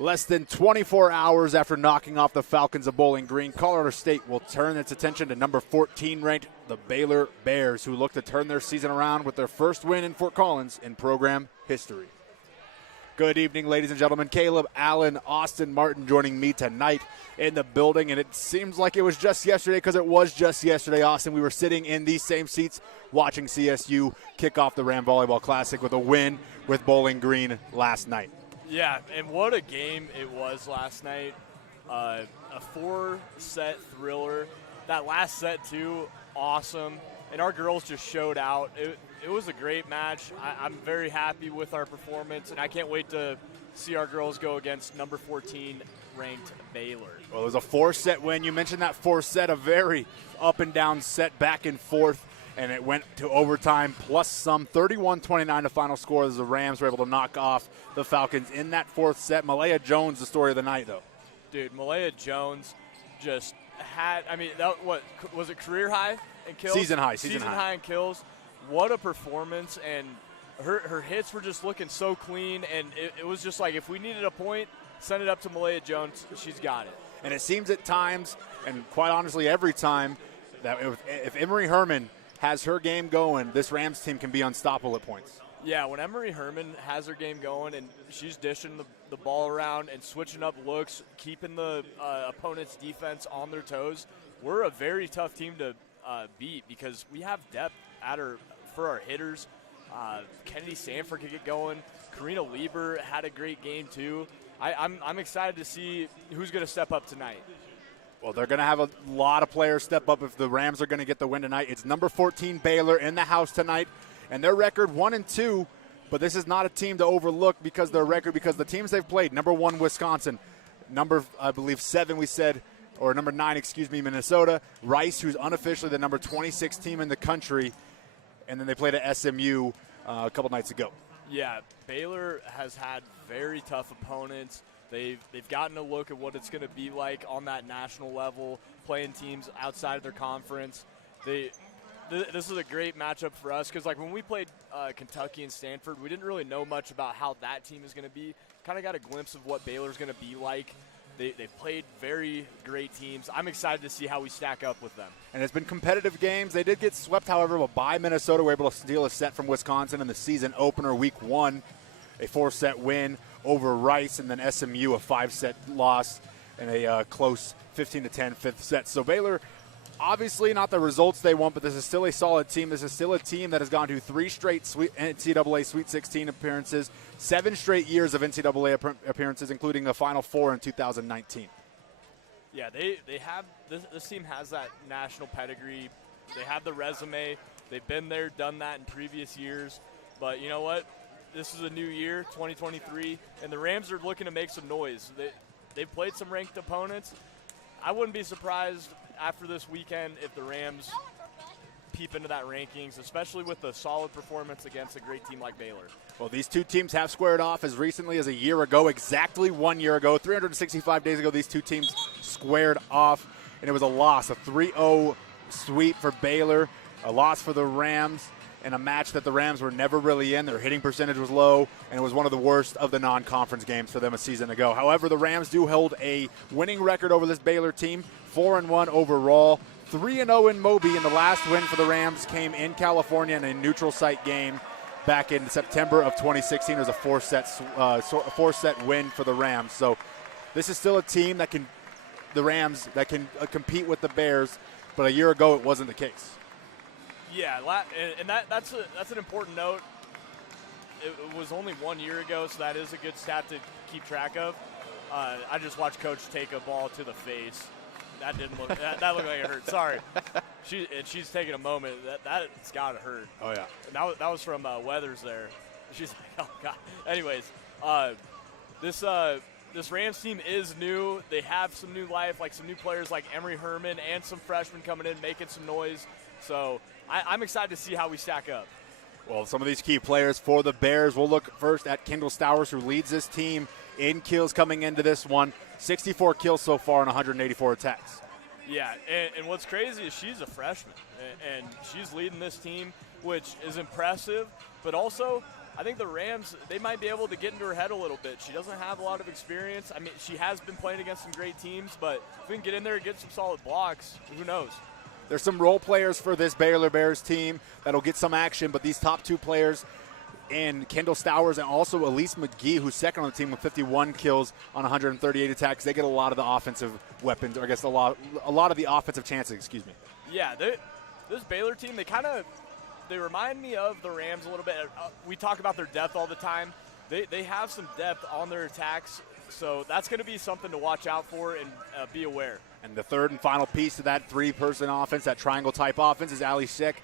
Less than 24 hours after knocking off the Falcons of Bowling Green, Colorado State will turn its attention to number 14 ranked the Baylor Bears, who look to turn their season around with their first win in Fort Collins in program history. Good evening, ladies and gentlemen. Caleb, Allen, Austin, Martin joining me tonight in the building, and it seems like it was just yesterday because it was just yesterday, Austin. We were sitting in these same seats watching CSU kick off the Ram Volleyball Classic with a win with Bowling Green last night. Yeah, and what a game it was last night. A 4-set thriller. That last set, too, awesome. And our girls just showed out. It was a great match. I'm very happy with our performance, and I can't wait to see our girls go against number 14 ranked Baylor. Well, it was a 4-set win. You mentioned that 4-set, a very up-and-down set, back and forth. And it went to overtime plus some, 31-29 the final score as the Rams were able to knock off the Falcons in that fourth set. Malaya Jones, the story of the night, though. Dude, Malaya Jones just had, what was it, career high in kills? Season high in kills. What a performance, and her hits were just looking so clean, and it was just like if we needed a point, send it up to Malaya Jones. She's got it. And it seems at times, and quite honestly every time, that if Emery Herman has her game going, this Rams team can be unstoppable at points. Yeah, when Emery Herman has her game going and she's dishing the ball around and switching up looks, keeping the opponent's defense on their toes, we're a very tough team to beat because we have depth for our hitters. Kennedy Sanford could get going. Karina Lieber had a great game too. I'm excited to see who's going to step up tonight. Well, they're going to have a lot of players step up if the Rams are going to get the win tonight. It's number 14 Baylor in the house tonight, and their record 1-2. But this is not a team to overlook because the teams they've played, number 1 Wisconsin, number I believe 7 we said, or number 9 Minnesota, Rice, who's unofficially the number 26 team in the country, and then they played at SMU a couple nights ago. Yeah, Baylor has had very tough opponents. They've gotten a look at what it's going to be like on that national level, playing teams outside of their conference. This is a great matchup for us because, like, when we played Kentucky and Stanford, we didn't really know much about how that team is going to be. Kind of got a glimpse of what Baylor's going to be like. They've played very great teams. I'm excited to see how we stack up with them. And it's been competitive games. They did get swept, however, by Minnesota. We're able to steal a set from Wisconsin in the season opener, week 1, a 4-set win over Rice, and then SMU a 5-set loss and a close 15-10 fifth set. So Baylor, obviously not the results they want, but this is still a solid team. This is still a team that has gone to 3 straight NCAA Sweet 16 appearances, 7 straight years of NCAA appearances, including a Final Four in 2019. Yeah, they have this team has that national pedigree. They have the resume. They've been there, done that in previous years. But you know what? This is a new year, 2023, and the Rams are looking to make some noise. They've played some ranked opponents. I wouldn't be surprised after this weekend if the Rams peep into that rankings, especially with the solid performance against a great team like Baylor. Well, these two teams have squared off as recently as a year ago, exactly 1 year ago. 365 days ago, these two teams squared off, and it was a loss, a 3-0 sweep for Baylor, a loss for the Rams, in a match that the Rams were never really in. Their hitting percentage was low, and it was one of the worst of the non-conference games for them a season ago. However, the Rams do hold a winning record over this Baylor team, 4-1 overall, 3-0 in Moby, and the last win for the Rams came in California in a neutral site game back in September of 2016. It was a 4-set win for the Rams. So this is still a team that can compete with the Bears, but a year ago it wasn't the case. Yeah, and that's an important note. It was only 1 year ago, so that is a good stat to keep track of. I just watched Coach take a ball to the face. That didn't look. that looked like it hurt. Sorry, she's taking a moment. That's got to hurt. Oh yeah. And that was from Weathers there. She's like, oh god. Anyways, this Rams team is new. They have some new life, like some new players like Emery Herman and some freshmen coming in making some noise. So I'm excited to see how we stack up. Well, some of these key players for the Bears, we'll look first at Kendall Stowers, who leads this team in kills coming into this one. 64 kills so far and 184 attacks. Yeah, and what's crazy is she's a freshman, and she's leading this team, which is impressive. But also, I think the Rams, they might be able to get into her head a little bit. She doesn't have a lot of experience. I mean, she has been playing against some great teams, but if we can get in there and get some solid blocks, who knows? There's some role players for this Baylor Bears team that'll get some action, but these top two players and Kendall Stowers and also Elise McGee, who's second on the team with 51 kills on 138 attacks, they get a lot of the offensive weapons, or I guess a lot of the offensive chances, excuse me. Yeah, this Baylor team, they remind me of the Rams a little bit. We talk about their depth all the time. They have some depth on their attacks, so that's going to be something to watch out for and be aware. And the third and final piece of that three-person offense, that triangle-type offense, is Ali Schick,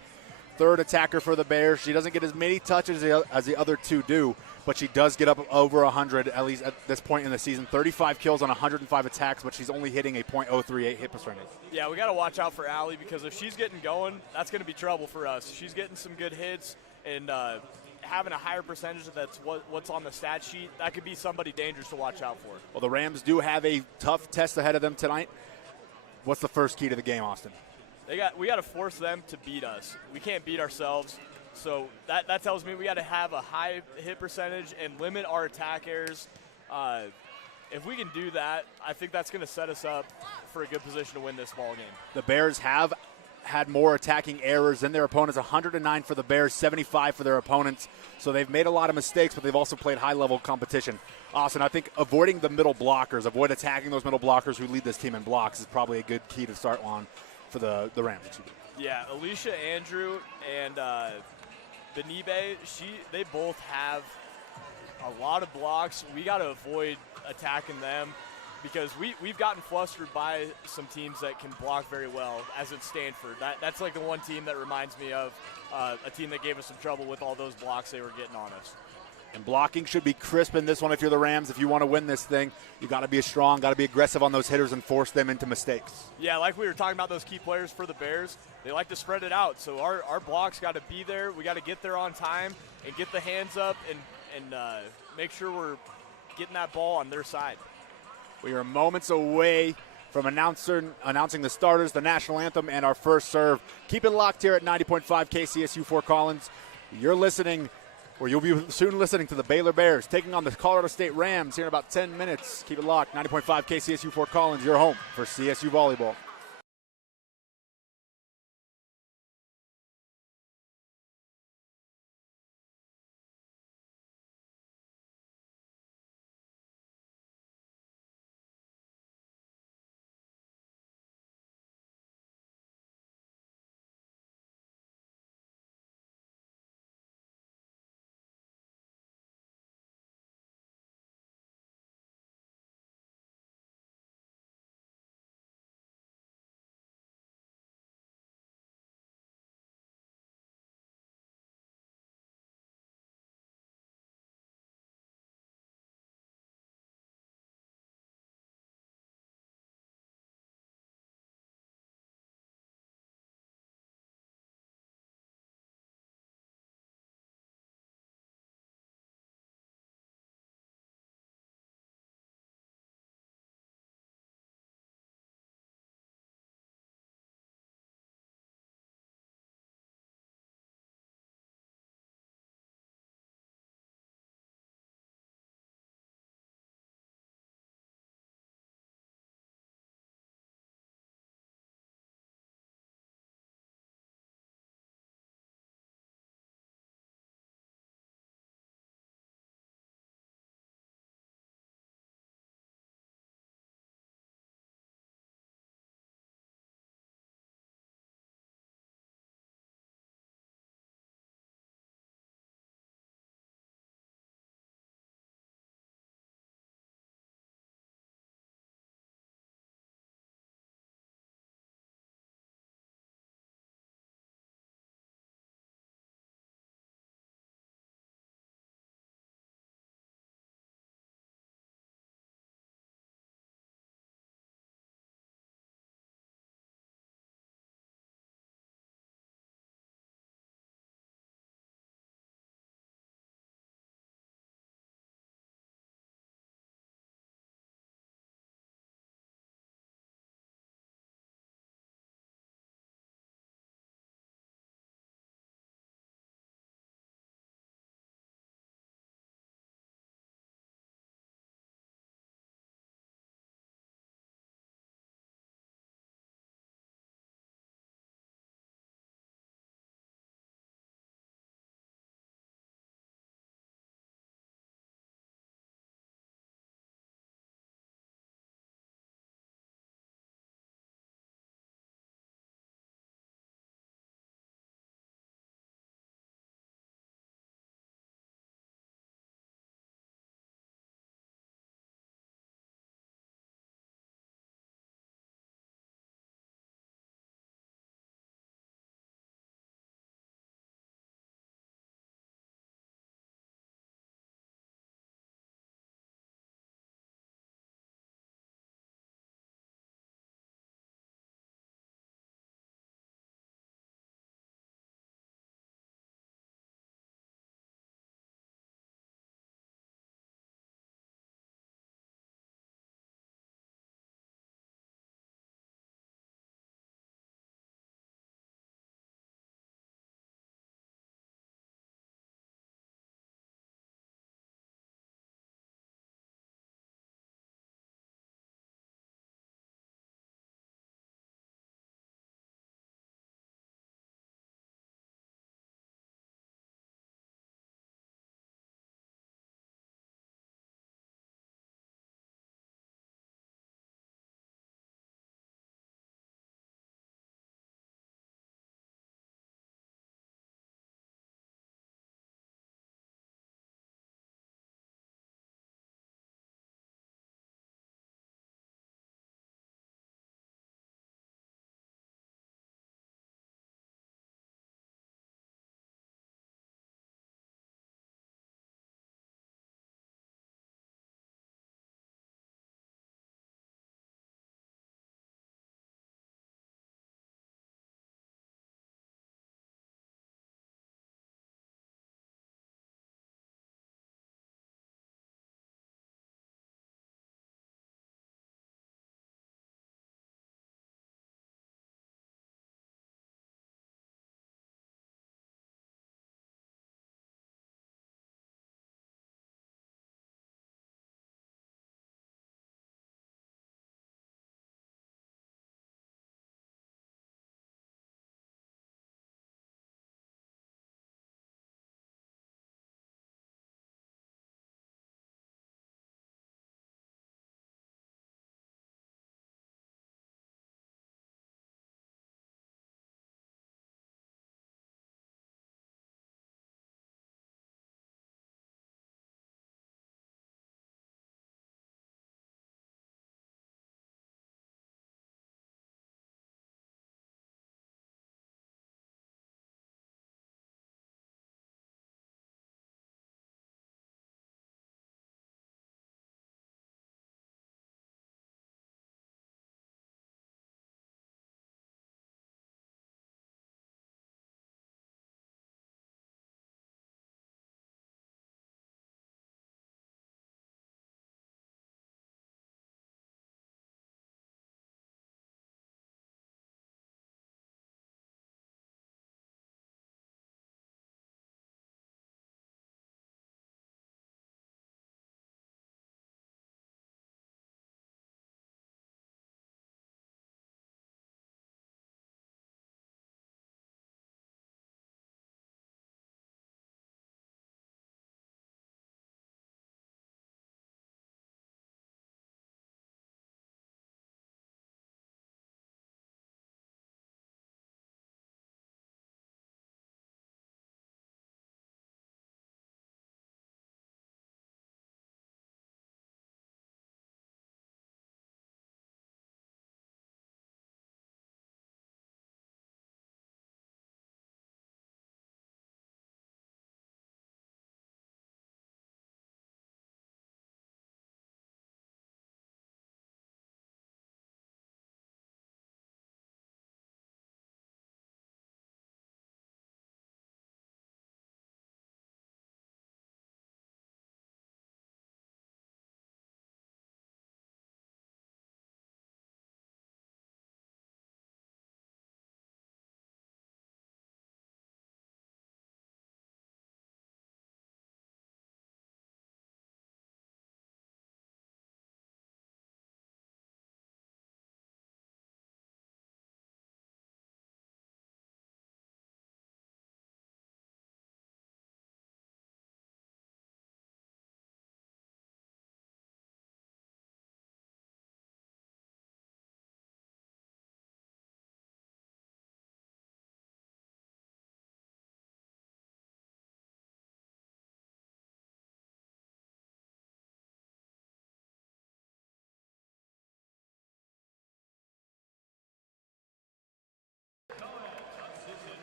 third attacker for the Bears. She doesn't get as many touches as the other two do, but she does get up over 100, at least at this point in the season. 35 kills on 105 attacks, but she's only hitting a .038 hit percentage. Yeah, we got to watch out for Ali because if she's getting going, that's going to be trouble for us. She's getting some good hits and having a higher percentage that's what's on the stat sheet. That could be somebody dangerous to watch out for. Well, the Rams do have a tough test ahead of them tonight. What's the first key to the game, Austin? We got to force them to beat us. We can't beat ourselves. So that tells me we got to have a high hit percentage and limit our attack errors. If we can do that, I think that's going to set us up for a good position to win this ball game. The Bears have had more attacking errors than their opponents, 109 for the Bears, 75 for their opponents. So they've made a lot of mistakes, but they've also played high-level competition. Austin, I think avoiding the middle blockers, avoid attacking those middle blockers who lead this team in blocks is probably a good key to start on for the Rams. Yeah, Alicia Andrew and Benibe, they both have a lot of blocks. We got to avoid attacking them because we've gotten flustered by some teams that can block very well, as in Stanford. That's like the one team that reminds me of a team that gave us some trouble with all those blocks they were getting on us. And blocking should be crisp in this one if you're the Rams. If you want to win this thing, you got to be strong, got to be aggressive on those hitters and force them into mistakes. Yeah, like we were talking about those key players for the Bears, they like to spread it out. So our blocks got to be there. We got to get there on time and get the hands up and make sure we're getting that ball on their side. We are moments away from announcing the starters, the national anthem, and our first serve. Keep it locked here at 90.5 KCSU Fort Collins. You'll be soon listening to the Baylor Bears taking on the Colorado State Rams here in about 10 minutes. Keep it locked. 90.5 KCSU Fort Collins, your home for CSU Volleyball.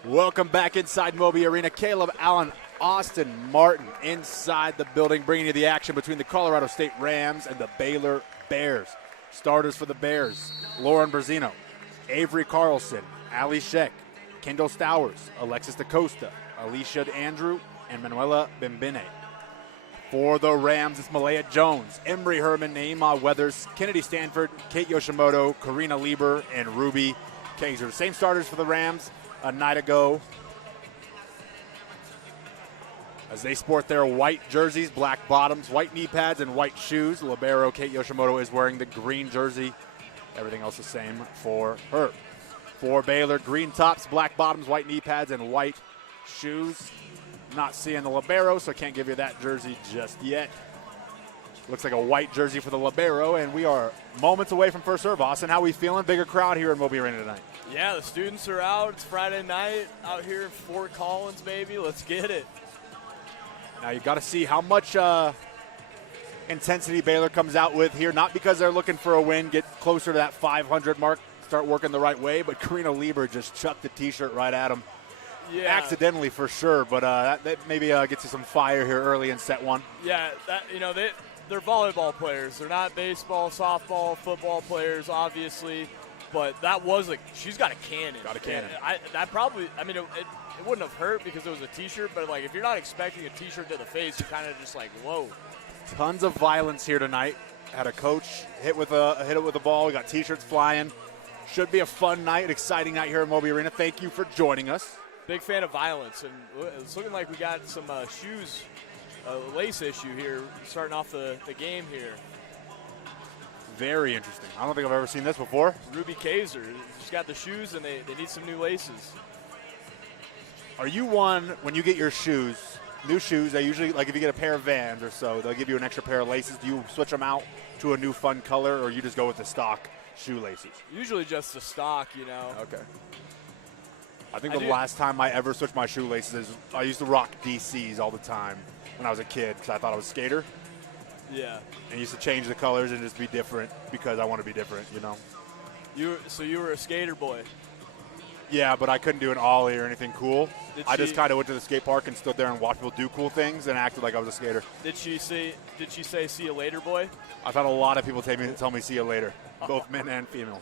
Welcome back inside Moby Arena. Caleb Allen, Austin Martin inside the building, bringing you the action between the Colorado State Rams and the Baylor Bears. Starters for the Bears: Lauren Brazino, Avery Carlson, Ali Sheck, Kendall Stowers, Alexis DaCosta, Alicia Andrew, and Manuela Bimbine. For the Rams, it's Malaya Jones, Embry Herman, Naima Weathers, Kennedy Stanford, Kate Yoshimoto, Karina Lieber, and Ruby Kaiser. Same starters for the Rams a night ago, as they sport their white jerseys, black bottoms, white knee pads, and white shoes. Libero Kate Yoshimoto is wearing the green jersey. Everything else the same for her. For Baylor, green tops, black bottoms, white knee pads, and white shoes. Not seeing the Libero, so I can't give you that jersey just yet. Looks like a white jersey for the Libero, and we are moments away from first serve. Austin, how we feeling? Bigger crowd here in Moby Arena tonight. Yeah, the students are out. It's Friday night out here in Fort Collins, baby. Let's get it. Now you've got to see how much intensity Baylor comes out with here. Not because they're looking for a win, get closer to that 500 mark, start working the right way, but Karina Lieber just chucked the T-shirt right at them. Yeah. Accidentally for sure, but that maybe gets you some fire here early in set one. Yeah, they're volleyball players. They're not baseball, softball, football players, obviously. But that was she's got a cannon. Got a cannon. It wouldn't have hurt because it was a T-shirt, but if you're not expecting a T-shirt to the face, you're kind of just like, whoa. Tons of violence here tonight. Had a coach hit it with a ball. We got T-shirts flying. Should be a fun night, exciting night here at Moby Arena. Thank you for joining us. Big fan of violence, and it's looking like we got some shoes, lace issue here, starting off the game here. Very interesting. I don't think I've ever seen this before. Ruby Kaiser, she's got the shoes, and they need some new laces. Are you one, when you get your shoes, new shoes, they usually, if you get a pair of Vans or so, they'll give you an extra pair of laces. Do you switch them out to a new fun color, or you just go with the stock shoelaces? Usually just the stock, Okay. I think the last time I ever switched my shoelaces is I used to rock DCs all the time when I was a kid because I thought I was a skater. Yeah. And used to change the colors and just be different because I want to be different, So you were a skater boy? Yeah, but I couldn't do an ollie or anything cool. I just kind of went to the skate park and stood there and watched people do cool things and acted like I was a skater. Did she say see you later, boy? I've had a lot of people tell me see you later, both men and female.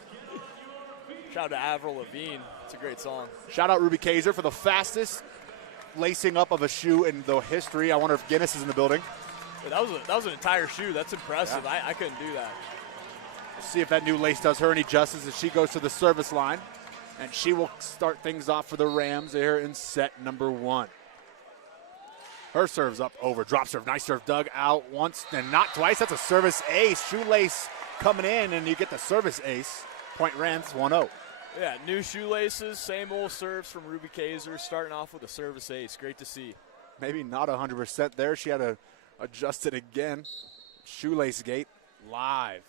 Shout out to Avril Lavigne. It's a great song. Shout out Ruby Kaiser for the fastest lacing up of a shoe in the history. I wonder if Guinness is in the building. That was an entire shoe. That's impressive. Yeah. I couldn't do that. We'll see if that new lace does her any justice as she goes to the service line. And she will start things off for the Rams here in set number one. Her serve's up over. Drop serve. Nice serve dug out once and not twice. That's a service ace. Shoelace coming in, and you get the service ace. Point Rams 1-0. Yeah, new shoelaces, same old serves from Ruby Kaiser, starting off with a service ace. Great to see. Maybe not 100% there. She had to adjust it again. Shoelace gate live.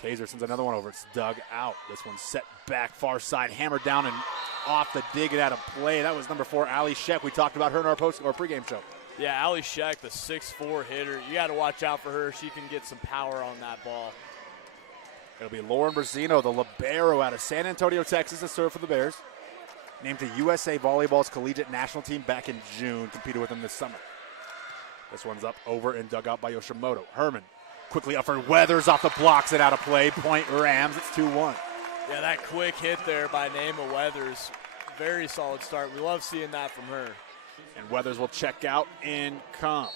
Kaiser sends another one over. It's dug out. This one's set back far side, hammered down and off the dig and out of play. That was number 4, Ali Sheck. We talked about her in our pregame show. Yeah, Ali Sheck, the 6'4" hitter. You got to watch out for her. She can get some power on that ball. It'll be Lauren Brazino, the libero out of San Antonio, Texas, to serve for the Bears. Named to USA Volleyball's collegiate national team back in June. Competed with them this summer. This one's up over and dug out by Yoshimoto. Herman quickly up for Weathers off the blocks and out of play. Point Rams. It's 2-1. Yeah, that quick hit there by Naima Weathers. Very solid start. We love seeing that from her. And Weathers will check out. In comes.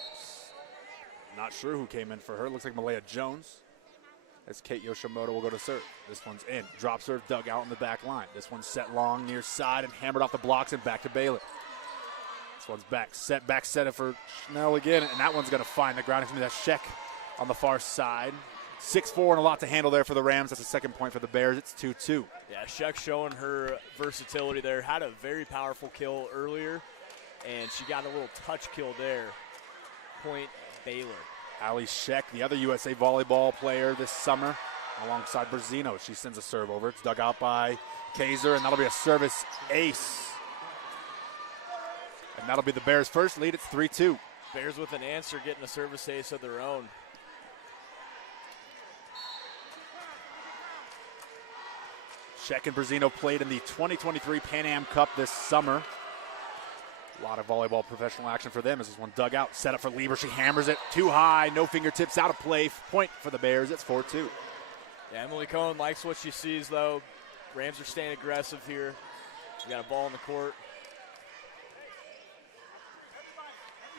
Not sure who came in for her. Looks like Malaya Jones. As Kate Yoshimoto will go to serve. This one's in. Drop serve dug out in the back line. This one's set long near side and hammered off the blocks and back to Baylor. This one's back set it for Schnell again, and that one's going to find the ground. It's going to be that Sheck on the far side. 6'4" and a lot to handle there for the Rams. That's a second point for the Bears. It's 2-2. Yeah, Sheck showing her versatility there. Had a very powerful kill earlier, and she got a little touch kill there. Point Baylor. Ali Sheck, the other USA Volleyball player this summer, alongside Brazino. She sends a serve over. It's dug out by Kaiser, and that'll be a service ace. And that'll be the Bears' first lead. It's 3-2. Bears with an answer, getting a service ace of their own. Czech and Brazino played in the 2023 Pan Am Cup this summer. A lot of volleyball professional action for them as this one dug out. Set up for Lieber. She hammers it too high. No fingertips, out of play. Point for the Bears. It's 4-2. Yeah, Emily Cohen likes what she sees, though. Rams are staying aggressive here. We got a ball in the court.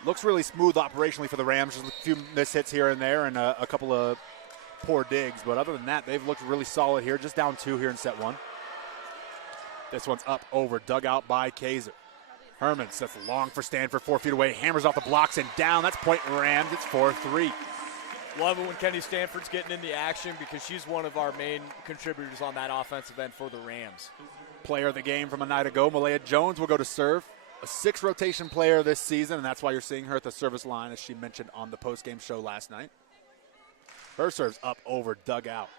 Looks really smooth operationally for the Rams. Just a few miss hits here and there and a couple of poor digs. But other than that, they've looked really solid here. Just down 2 here in set 1. This one's up over, dug out by Kaiser. Herman sets long for Stanford, 4 feet away. Hammers off the blocks and down. That's point Rams. It's 4-3. Love it when Kenny Stanford's getting in the action because she's one of our main contributors on that offensive end for the Rams. Player of the game from a night ago, Malaya Jones will go to serve. A 6-rotation player this season, and that's why you're seeing her at the service line, as she mentioned on the postgame show last night. Her serve's up over, dug out.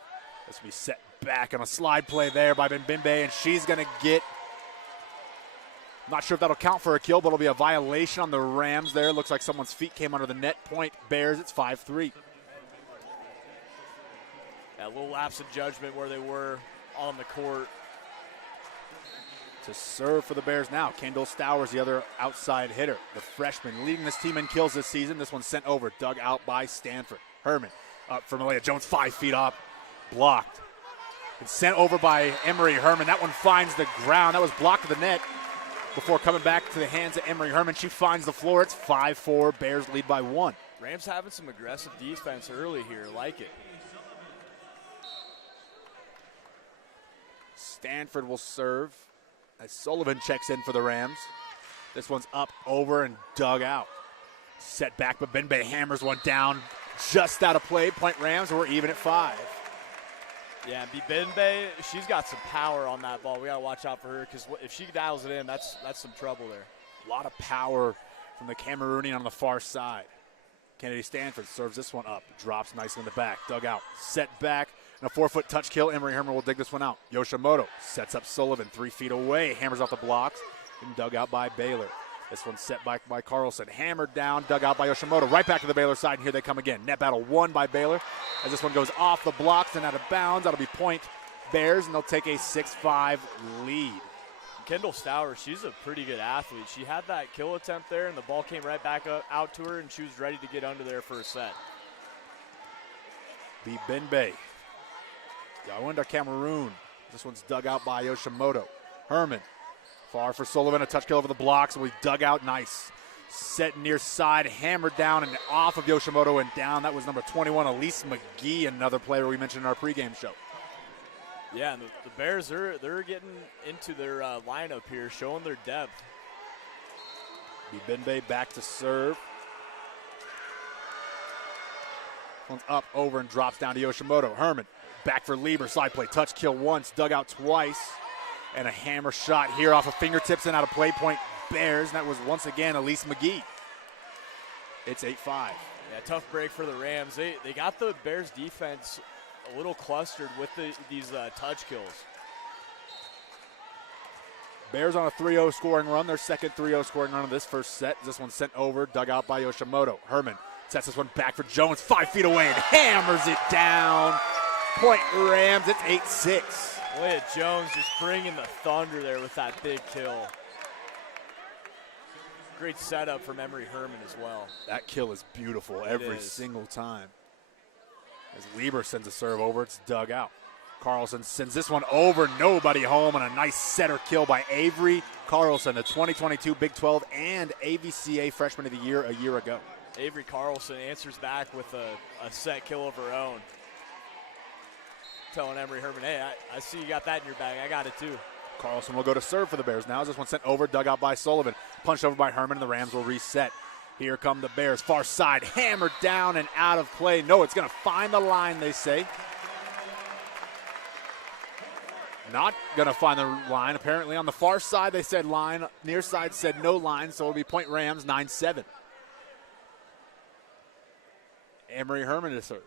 This will be set back on a slide play there by Bimbe, and she's going to get, I'm not sure if that'll count for a kill, but it'll be a violation on the Rams there. Looks like someone's feet came under the net. Point Bears, it's 5-3. A little lapse of judgment where they were on the court. To serve for the Bears now, Kendall Stowers, the other outside hitter. The freshman leading this team in kills this season. This one's sent over, dug out by Stanford. Herman up for Malaya Jones, 5 feet up, blocked. It's sent over by Emery Herman. That one finds the ground. That was blocked to the net before coming back to the hands of Emery Herman. She finds the floor. It's 5-4. Bears lead by 1. Rams having some aggressive defense early here. Like it. Stanford will serve as Sullivan checks in for the Rams. This one's up, over, and dug out. Set back, but Benbay hammers one down just out of play. Point Rams, we're even at 5. Yeah, Benbay, she's got some power on that ball. We got to watch out for her because if she dials it in, that's some trouble there. A lot of power from the Cameroonian on the far side. Kennedy Stanford serves this one up, drops nicely in the back, dug out, set back, and a 4-foot touch kill. Emery Herman will dig this one out. Yoshimoto sets up Sullivan 3 feet away, hammers off the blocks, and dug out by Baylor. This one's set back by Carlson, hammered down, dug out by Yoshimoto. Right back to the Baylor side, and here they come again. Net battle won by Baylor as this one goes off the blocks and out of bounds. That'll be point Bears, and they'll take a 6-5 lead. Kendall Stowers, she's a pretty good athlete. She had that kill attempt there, and the ball came right back out to her, and she was ready to get under there for a set. Benbay. Yawanda Cameroon. This one's dug out by Yoshimoto. Herman. Far for Sullivan. A touch kill over the blocks, and we dug out nice. Set near side, hammered down and off of Yoshimoto and down. That was number 21, Elise McGee, another player we mentioned in our pregame show. Yeah, and the Bears, they're getting into their lineup here, showing their depth. Benbay back to serve. One's up, over, and drops down to Yoshimoto. Herman back for Lieber. Slide play, touch kill once, dug out twice. And a hammer shot here off of fingertips and out of play. Point Bears, and that was once again Elise McGee. It's 8-5. Yeah, tough break for the Rams. They got the Bears defense a little clustered with these touch kills. Bears on a 3-0 scoring run, their second 3-0 scoring run of this first set. This one sent over, dug out by Yoshimoto. Herman sets this one back for Jones, 5 feet away, and hammers it down. Point Rams, it's 8-6. Look at Jones just bringing the thunder there with that big kill. Great setup from Emery Herman as well. That kill is beautiful every single time. As Lieber sends a serve over, it's dug out. Carlson sends this one over, nobody home, and a nice setter kill by Avery Carlson, the 2022 Big 12 and AVCA Freshman of the Year a year ago. Avery Carlson answers back with a set kill of her own. Telling Emery Herman, hey, I see you got that in your bag. I got it too. Carlson will go to serve for the Bears now. This one sent over, dug out by Sullivan. Punched over by Herman, and the Rams will reset. Here come the Bears. Far side, hammered down and out of play. No, it's going to find the line, they say. Not going to find the line. Apparently on the far side, they said line. Near side said no line, so it'll be point Rams, 9-7. Emery Herman to serve.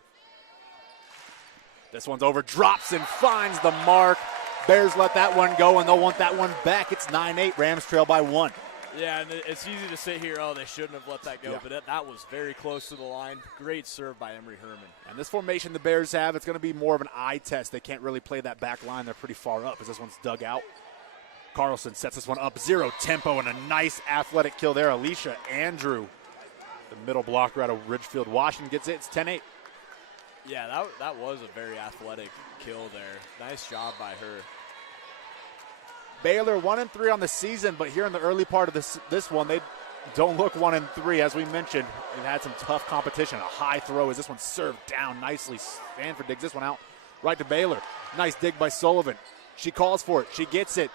This one's over, drops and finds the mark. Bears let that one go, and they'll want that one back. It's 9-8. Rams trail by 1. Yeah, and it's easy to sit here, oh, they shouldn't have let that go, Yeah. but that was very close to the line. Great serve by Emery Herman. And this formation the Bears have, it's going to be more of an eye test. They can't really play that back line. They're pretty far up as this one's dug out. Carlson sets this one up, 0 tempo, and a nice athletic kill there. Alicia Andrew, the middle blocker out of Ridgefield, Washington, gets it. It's 10-8. Yeah, that was a very athletic kill there. Nice job by her. Baylor 1-3 on the season, but here in the early part of this one, they don't look 1-3. As we mentioned, they've had some tough competition. A high throw as this one served down nicely. Stanford digs this one out right to Baylor. Nice dig by Sullivan. She calls for it. She gets it.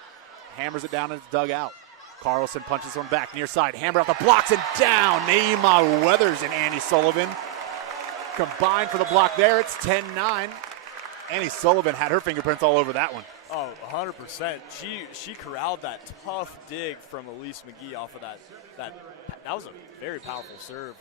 Hammers it down and it's dug out. Carlson punches this one back near side. Hammer out the blocks and down. Naima Weathers and Annie Sullivan combined for the block there. It's 10-9. Annie Sullivan had her fingerprints all over that one. Oh, 100%. She corralled that tough dig from Elise McGee off of that. That was a very powerful serve.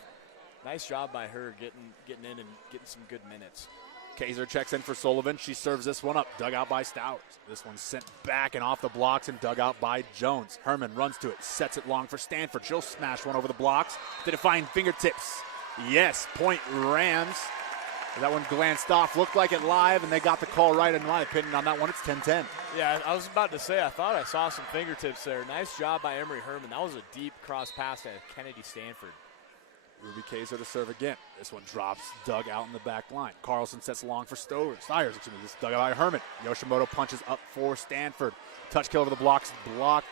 Nice job by her getting in and getting some good minutes. Kaiser checks in for Sullivan. She serves this one up. Dug out by Stowers. This one's sent back and off the blocks and dug out by Jones. Herman runs to it. Sets it long for Stanford. She'll smash one over the blocks. Did it find fingertips? Yes. Point Rams. That one glanced off. Looked like it live, and they got the call right. In my opinion on that one, it's 10-10. Yeah, I was about to say, I thought I saw some fingertips there. Nice job by Emery Herman. That was a deep cross pass to Kennedy Stanford. Ruby Kaiser to serve again. This one drops, dug out in the back line. Carlson sets long for Stowers. Stiers, excuse me, this dug out by Herman. Yoshimoto punches up for Stanford. Touch kill over the blocks, blocked.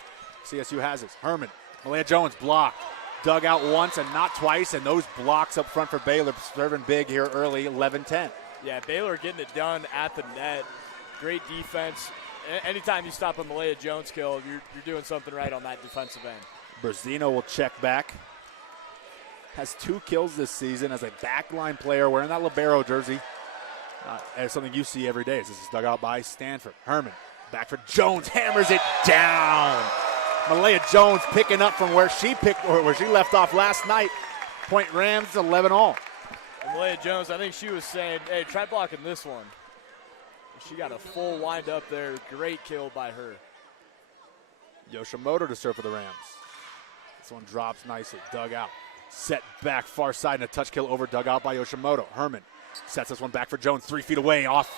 CSU has it. Herman, Malaya Jones blocked. Dug out once and not twice, and those blocks up front for Baylor serving big here early, 11-10. Yeah, Baylor getting it done at the net. Great defense. Anytime you stop a Malaya Jones kill, you're doing something right on that defensive end. Berzino will check back. Has 2 kills this season as a backline player wearing that libero jersey. It's something you see every day. This is dug out by Stanford. Herman, back for Jones, hammers it down. Malaya Jones picking up from where she left off last night. Point Rams, 11-all. And Malaya Jones, I think she was saying, hey, try blocking this one. She got a full wind up there. Great kill by her. Yoshimoto to serve for the Rams. This one drops nicely, dug out. Set back far side and a touch kill over, dug out by Yoshimoto. Herman sets this one back for Jones, 3 feet away off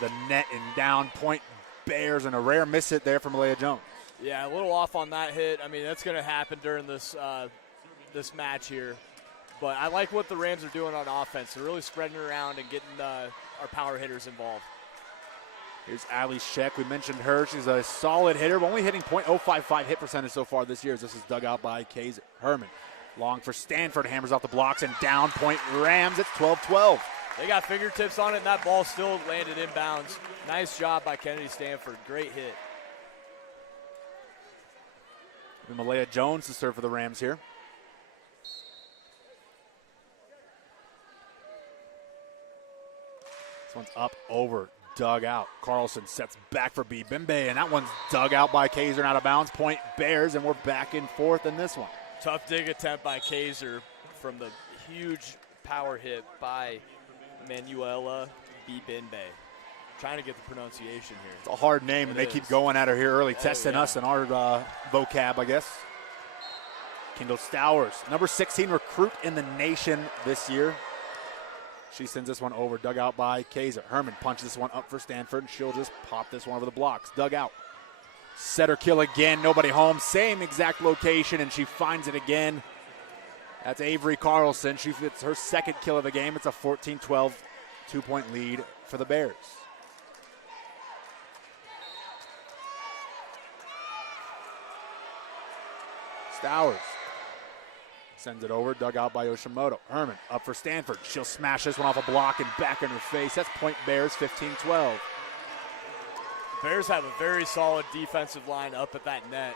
the net and down. Point Bears, and a rare miss hit there from Malaya Jones. Yeah, a little off on that hit. I mean, that's going to happen during this this match here. But I like what the Rams are doing on offense. They're really spreading around and getting our power hitters involved. Here's Ali Sheck. We mentioned her. She's a solid hitter, but only hitting .055 hit percentage so far this year as this is dug out by Kaiser. Herman, long for Stanford, hammers off the blocks and down. Point Rams. It's 12-12. They got fingertips on it, and that ball still landed inbounds. Nice job by Kennedy Stanford. Great hit. Malaya Jones to serve for the Rams here. This one's up, over, dug out. Carlson sets back for Bibembe, and that one's dug out by Kaiser and out of bounds. Point Bears, and we're back and forth in this one. Tough dig attempt by Kaiser from the huge power hit by Manuela Bibembe. Trying to get the pronunciation here. It's a hard name, and they keep going at her here early, testing us and our vocab, I guess. Kendall Stowers, number 16 recruit in the nation this year. She sends this one over, dug out by Kaiser. Herman punches this one up for Stanford, and she'll just pop this one over the blocks. Dug out. Set her kill again, nobody home. Same exact location, and she finds it again. That's Avery Carlson. She gets her second kill of the game. It's a 14-12 two-point lead for the Bears. Stowers sends it over, dug out by Yoshimoto. Herman up for Stanford. She'll smash this one off a block and back in her face. That's Point Bears, 15-12. Bears have a very solid defensive line up at that net.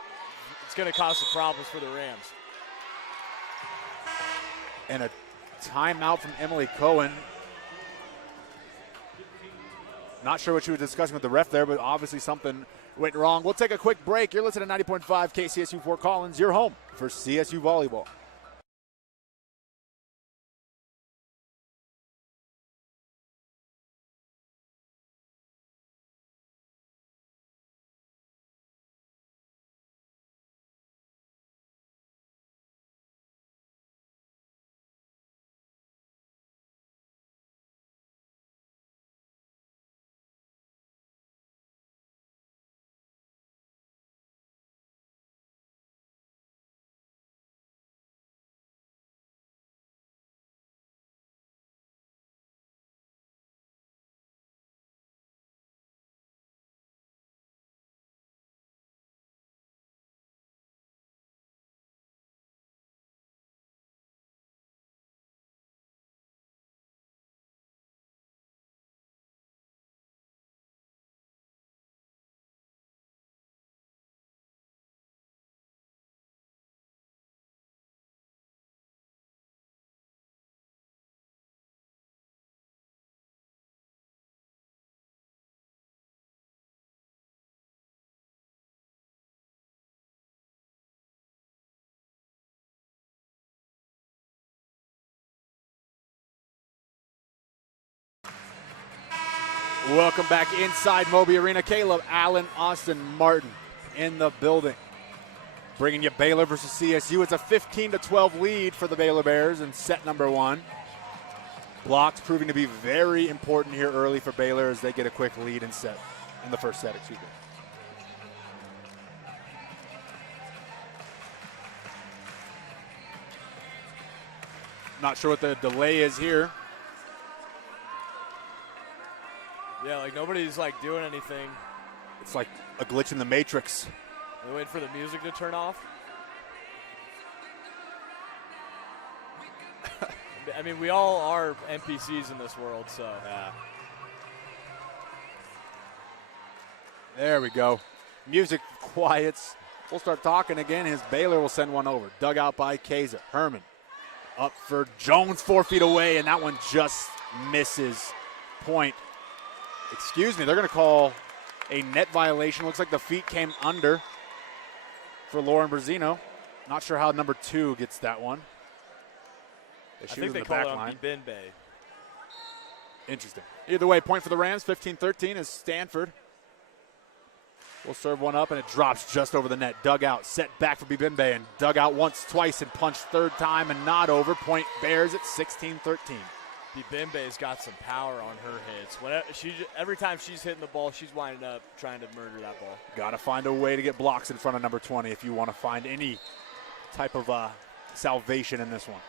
It's going to cause some problems for the Rams. And a timeout from Emily Cohen. Not sure what she was discussing with the ref there, but obviously something went wrong. We'll take a quick break. You're listening to 90.5 KCSU Fort Collins, your home for CSU Volleyball. Welcome back inside Moby Arena. Caleb, Allen, Austin, Martin in the building. Bringing you Baylor versus CSU. It's a 15-12 lead for the Baylor Bears in set number 1. Blocks proving to be very important here early for Baylor as they get a quick lead in the first set, excuse me. Not sure what the delay is here. Yeah, like nobody's like doing anything. It's like a glitch in the Matrix. We're waiting for the music to turn off. I mean, we all are NPCs in this world, so. Yeah. There we go. Music quiets. We'll start talking again. His Baylor will send one over. Dug out by Kaiser. Herman up for Jones, 4 feet away, and that one just misses. Point. Excuse me, they're going to call a net violation. Looks like the feet came under for Lauren Brazino. Not sure how number 2 gets that one. I think they call it on Bibimbe. Interesting. Either way, point for the Rams. 15-13 is Stanford. We'll serve one up, and it drops just over the net. Dug out, set back for Bibimbe, and dug out once, twice, and punched third time, and not over. Point Bears at 16-13. Bibimbe's got some power on her hits. Every time she's hitting the ball, she's winding up trying to murder that ball. Got to find a way to get blocks in front of number 20 if you want to find any type of salvation in this one.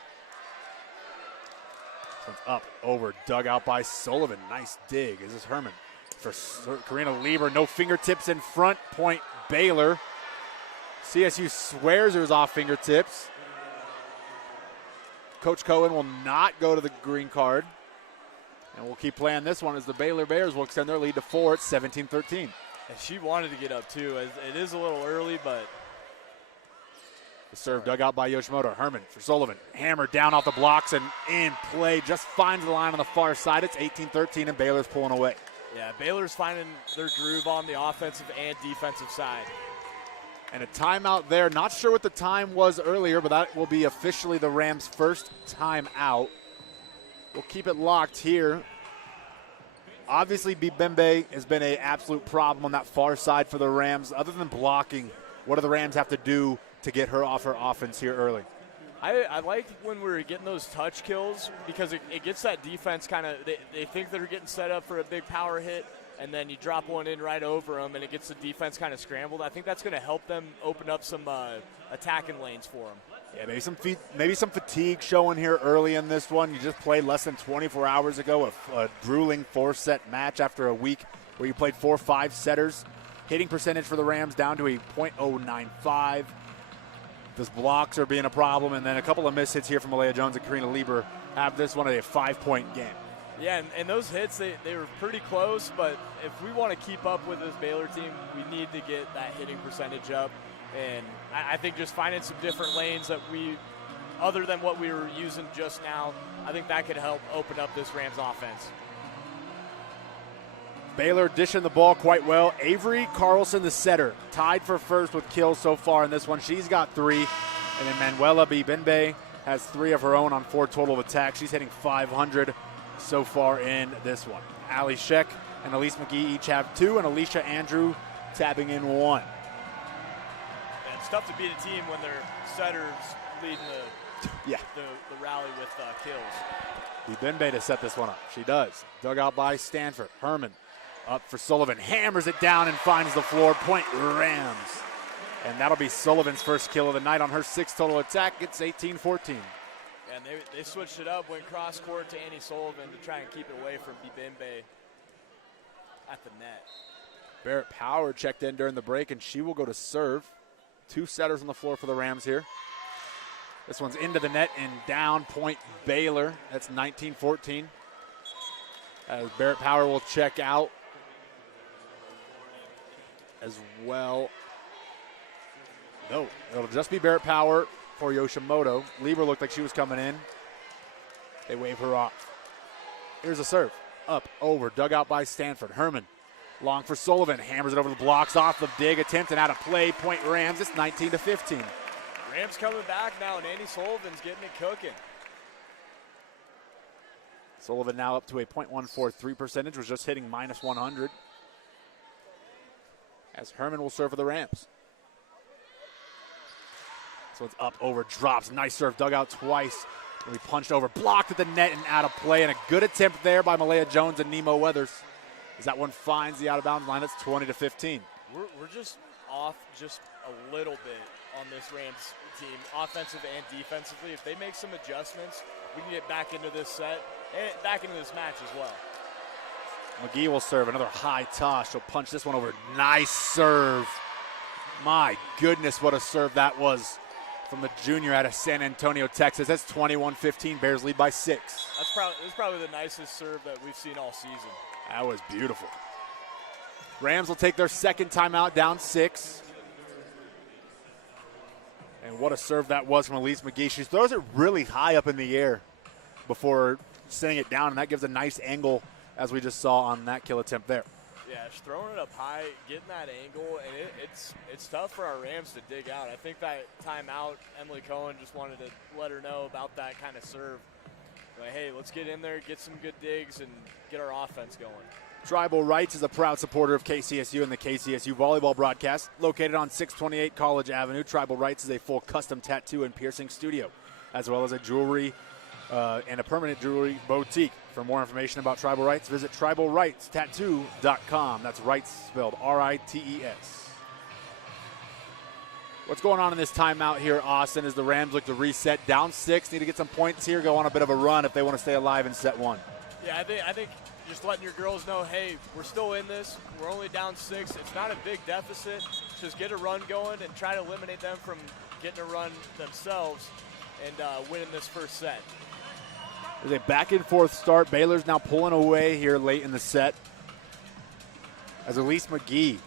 This one's up, over, dug out by Sullivan. Nice dig. This is Herman for Karina Lieber. No fingertips in front. Point Baylor. CSU swears it was off fingertips. Coach Cohen will not go to the green card. And we'll keep playing this one as the Baylor Bears will extend their lead to 4 at 17-13. And she wanted to get up too. It is a little early, but. The serve dug out by Yoshimoto. Herman for Sullivan. Hammer down off the blocks and in play. Just finds the line on the far side. It's 18-13 and Baylor's pulling away. Yeah, Baylor's finding their groove on the offensive and defensive side. And a timeout there. Not sure what the time was earlier, but that will be officially the Rams' first timeout. We'll keep it locked here. Obviously, Bibimbe has been an absolute problem on that far side for the Rams. Other than blocking, what do the Rams have to do to get her off her offense here early? I like when we're getting those touch kills because it gets that defense kind of, they think they're getting set up for a big power hit, and then you drop one in right over them, and it gets the defense kind of scrambled. I think that's going to help them open up some attacking lanes for them. Yeah, maybe some fatigue showing here early in this one. You just played less than 24 hours ago, a grueling 4-set match after a week where you played 4 5-setters. Hitting percentage for the Rams down to a .095. Those blocks are being a problem, and then a couple of missed hits here from Malaya Jones and Karina Lieber have this one at a 5-point game. Yeah, and those hits, they were pretty close, but if we want to keep up with this Baylor team, we need to get that hitting percentage up. And I think just finding some different lanes that other than what we were using just now, I think that could help open up this Rams offense. Baylor dishing the ball quite well. Avery Carlson, the setter, tied for first with kills so far in this one. She's got 3. And then Manuela Bibimbe has 3 of her own on 4 total of attacks. She's hitting .500 so far in this one. Ali Sheck and Elise McGee each have 2, and Alicia Andrew tapping in 1. And it's tough to beat a team when their setters leading the rally with kills. Bibimbe to set this one up. She does. Dug out by Stanford. Herman up for Sullivan. Hammers it down and finds the floor. Point Rams. And that'll be Sullivan's first kill of the night on her 6th total attack. It's 18-14. And they switched it up, went cross court to Annie Sullivan to try and keep it away from Bibimbe at the net. Barrett Power checked in during the break, and she will go to serve. 2 setters on the floor for the Rams here. This one's into the net and down. Point Baylor. That's 19-14. As Barrett Power will check out as well. No, it'll just be Barrett Power for Yoshimoto. Lieber looked like she was coming in. They wave her off. Here's a serve. Up, over, dug out by Stanford. Herman, long for Sullivan. Hammers it over the blocks, off the dig attempt and out of play. Point Rams, it's 19-15. Rams coming back now, and Annie Sullivan's getting it cooking. Sullivan now up to a .143 percentage, was just hitting minus 100. As Herman will serve for the Rams. So it's up, over, drops. Nice serve, dug out twice. And we punched over, blocked at the net and out of play. And a good attempt there by Malaya Jones and Nemo Weathers. As that one finds the out-of-bounds line, it's 20-15. We're just off just a little bit on this Rams team, offensive and defensively. If they make some adjustments, we can get back into this set and back into this match as well. McGee will serve another high toss. She'll punch this one over. Nice serve. My goodness, what a serve that was from the junior out of San Antonio, Texas. That's 21-15. Bears lead by 6. That's probably the nicest serve that we've seen all season. That was beautiful. Rams will take their second timeout, down 6. And what a serve that was from Elise McGee. She throws it really high up in the air before sending it down, and that gives a nice angle, as we just saw on that kill attempt there. Yeah, she's throwing it up high, getting that angle, and it's tough for our Rams to dig out. I think that timeout, Emily Cohen just wanted to let her know about that kind of serve. Like, hey, let's get in there, get some good digs, and get our offense going. Tribal Rights is a proud supporter of KCSU and the KCSU Volleyball broadcast. Located on 628 College Avenue, Tribal Rights is a full custom tattoo and piercing studio, as well as a jewelry and a permanent jewelry boutique. For more information about Tribal Rights, visit tribalrightstattoo.com. That's rights spelled R-I-T-E-S. What's going on in this timeout here, Austin, as the Rams look to reset down 6, need to get some points here, go on a bit of a run if they want to stay alive in set 1. Yeah, I think just letting your girls know, hey, we're still in this. We're only down 6. It's not a big deficit. Just get a run going and try to eliminate them from getting a run themselves and winning this first set. There's a back-and-forth start. Baylor's now pulling away here late in the set. As Elise McGee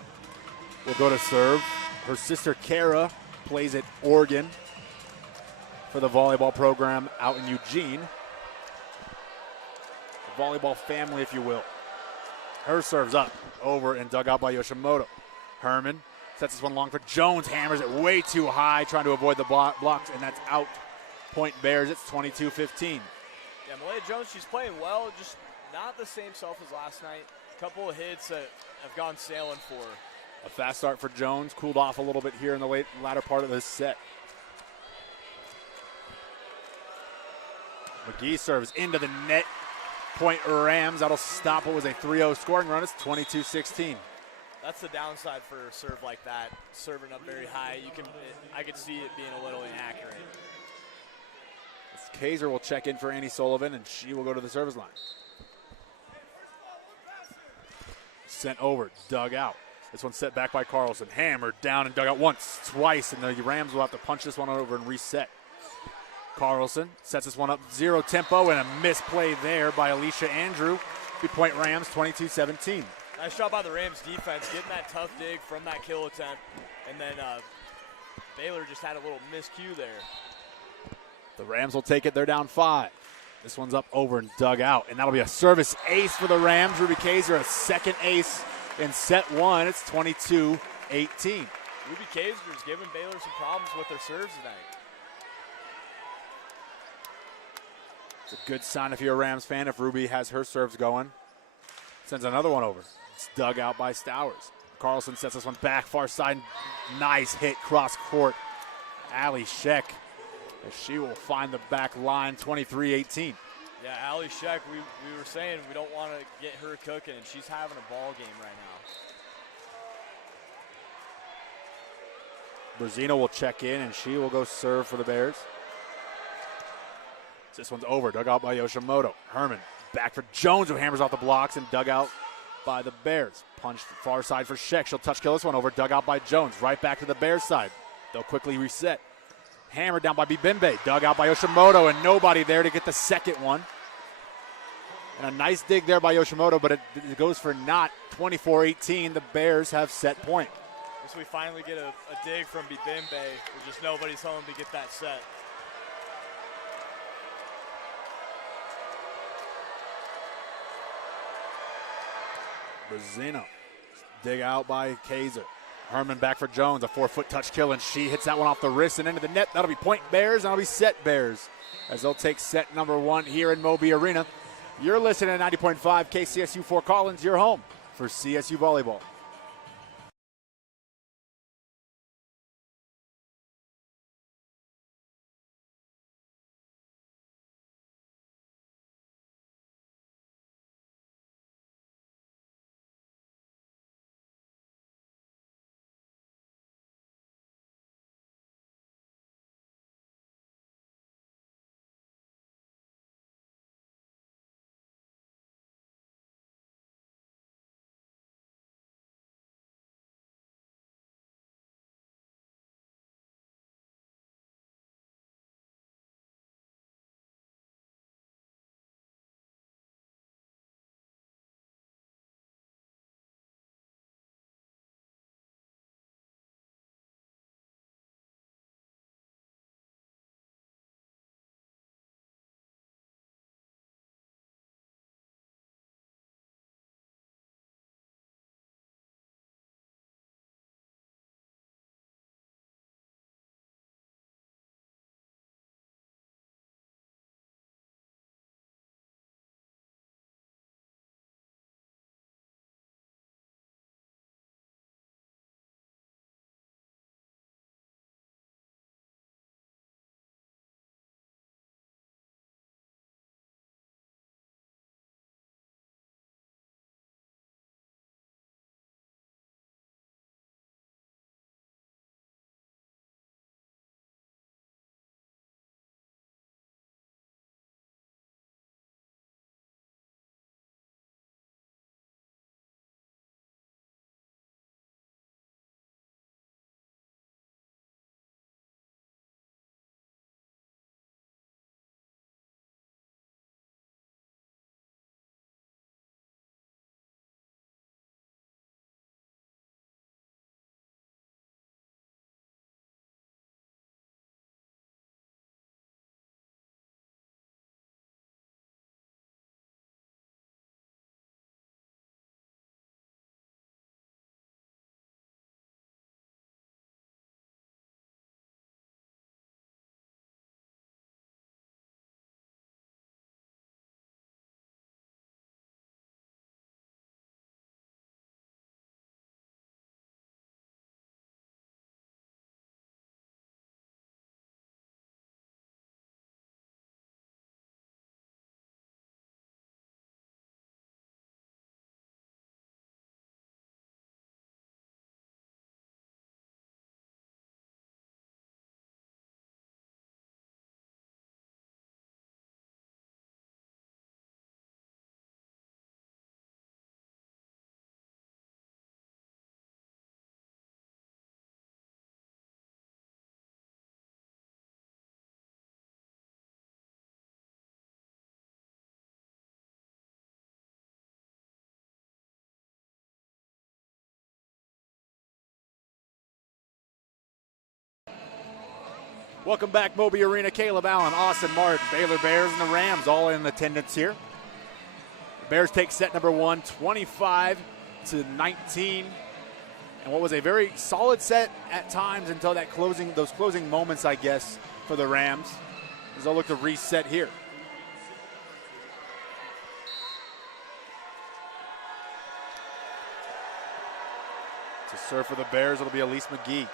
will go to serve. Her sister Kara plays at Oregon for the volleyball program out in Eugene. The volleyball family, if you will. Her serves up, over, and dug out by Yoshimoto. Herman sets this one long for Jones. Hammers it way too high, trying to avoid the blocks, and that's out. Point Bears, it's 22-15. Yeah, Malaya Jones, she's playing well, just not the same self as last night. A couple of hits that have gone sailing for her. A fast start for Jones, cooled off a little bit here in the latter part of this set. McGee serves into the net. Point Rams, that'll stop what was a 3-0 scoring run. It's 22-16. That's the downside for a serve like that, serving up very high. I could see it being a little inaccurate. Kaiser will check in for Annie Sullivan, and she will go to the service line. Sent over, dug out. This one's set back by Carlson. Hammered down and dug out once, twice, and the Rams will have to punch this one over and reset. Carlson sets this one up, 0 tempo, and a misplay there by Alicia Andrew. 3-point Rams, 22-17. Nice job by the Rams defense, getting that tough dig from that kill attempt, and then Baylor just had a little miscue there. The Rams will take it. They're down 5. This one's up, over, and dug out. And that'll be a service ace for the Rams. Ruby Kaiser, a second ace in set 1. It's 22-18. Ruby Kaiser's giving Baylor some problems with their serves tonight. It's a good sign if you're a Rams fan if Ruby has her serves going. Sends another one over. It's dug out by Stowers. Carlson sets this one back, far side. Nice hit, cross court. Ali Sheck. As she will find the back line, 23-18. Yeah, Ali Sheck, we were saying we don't want to get her cooking, and she's having a ball game right now. Brazino will check in, and she will go serve for the Bears. This one's over, dug out by Yoshimoto. Herman back for Jones, who hammers off the blocks, and dug out by the Bears. Punched far side for Sheck. She'll touch kill this one over, dug out by Jones. Right back to the Bears side. They'll quickly reset. Hammered down by Bibimbe, dug out by Yoshimoto, and nobody there to get the second one. And a nice dig there by Yoshimoto, but it goes for naught. 24-18, the Bears have set point. So we finally get a dig from Bibimbe. There's just nobody's home to get that set. Brazino, dig out by Kaiser. Herman back for Jones, a 4-foot touch kill, and she hits that one off the wrist and into the net. That'll be point Bears, and that'll be set Bears, as they'll take set number 1 here in Moby Arena. You're listening to 90.5 KCSU Fort Collins, your home for CSU Volleyball. Welcome back, Moby Arena. Caleb Allen, Austin Martin, Baylor Bears, and the Rams all in attendance here. The Bears take set number one, 25-19. And what was a very solid set at times until those closing moments, I guess, for the Rams, as they'll look to reset here. To serve for the Bears, it'll be Elise McGee.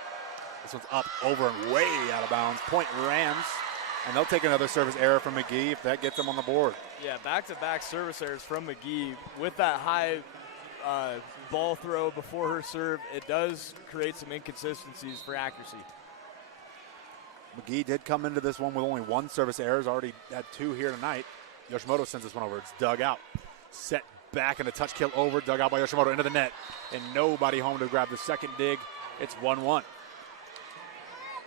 This one's up, over, and way out of bounds. Point Rams, and they'll take another service error from McGee if that gets them on the board. Yeah, back-to-back service errors from McGee. With that high ball throw before her serve, it does create some inconsistencies for accuracy. McGee did come into this one with only one service error. He's already had two here tonight. Yoshimoto sends this one over. It's dug out. Set back and a touch kill over. Dug out by Yoshimoto into the net. And nobody home to grab the second dig. It's 1-1.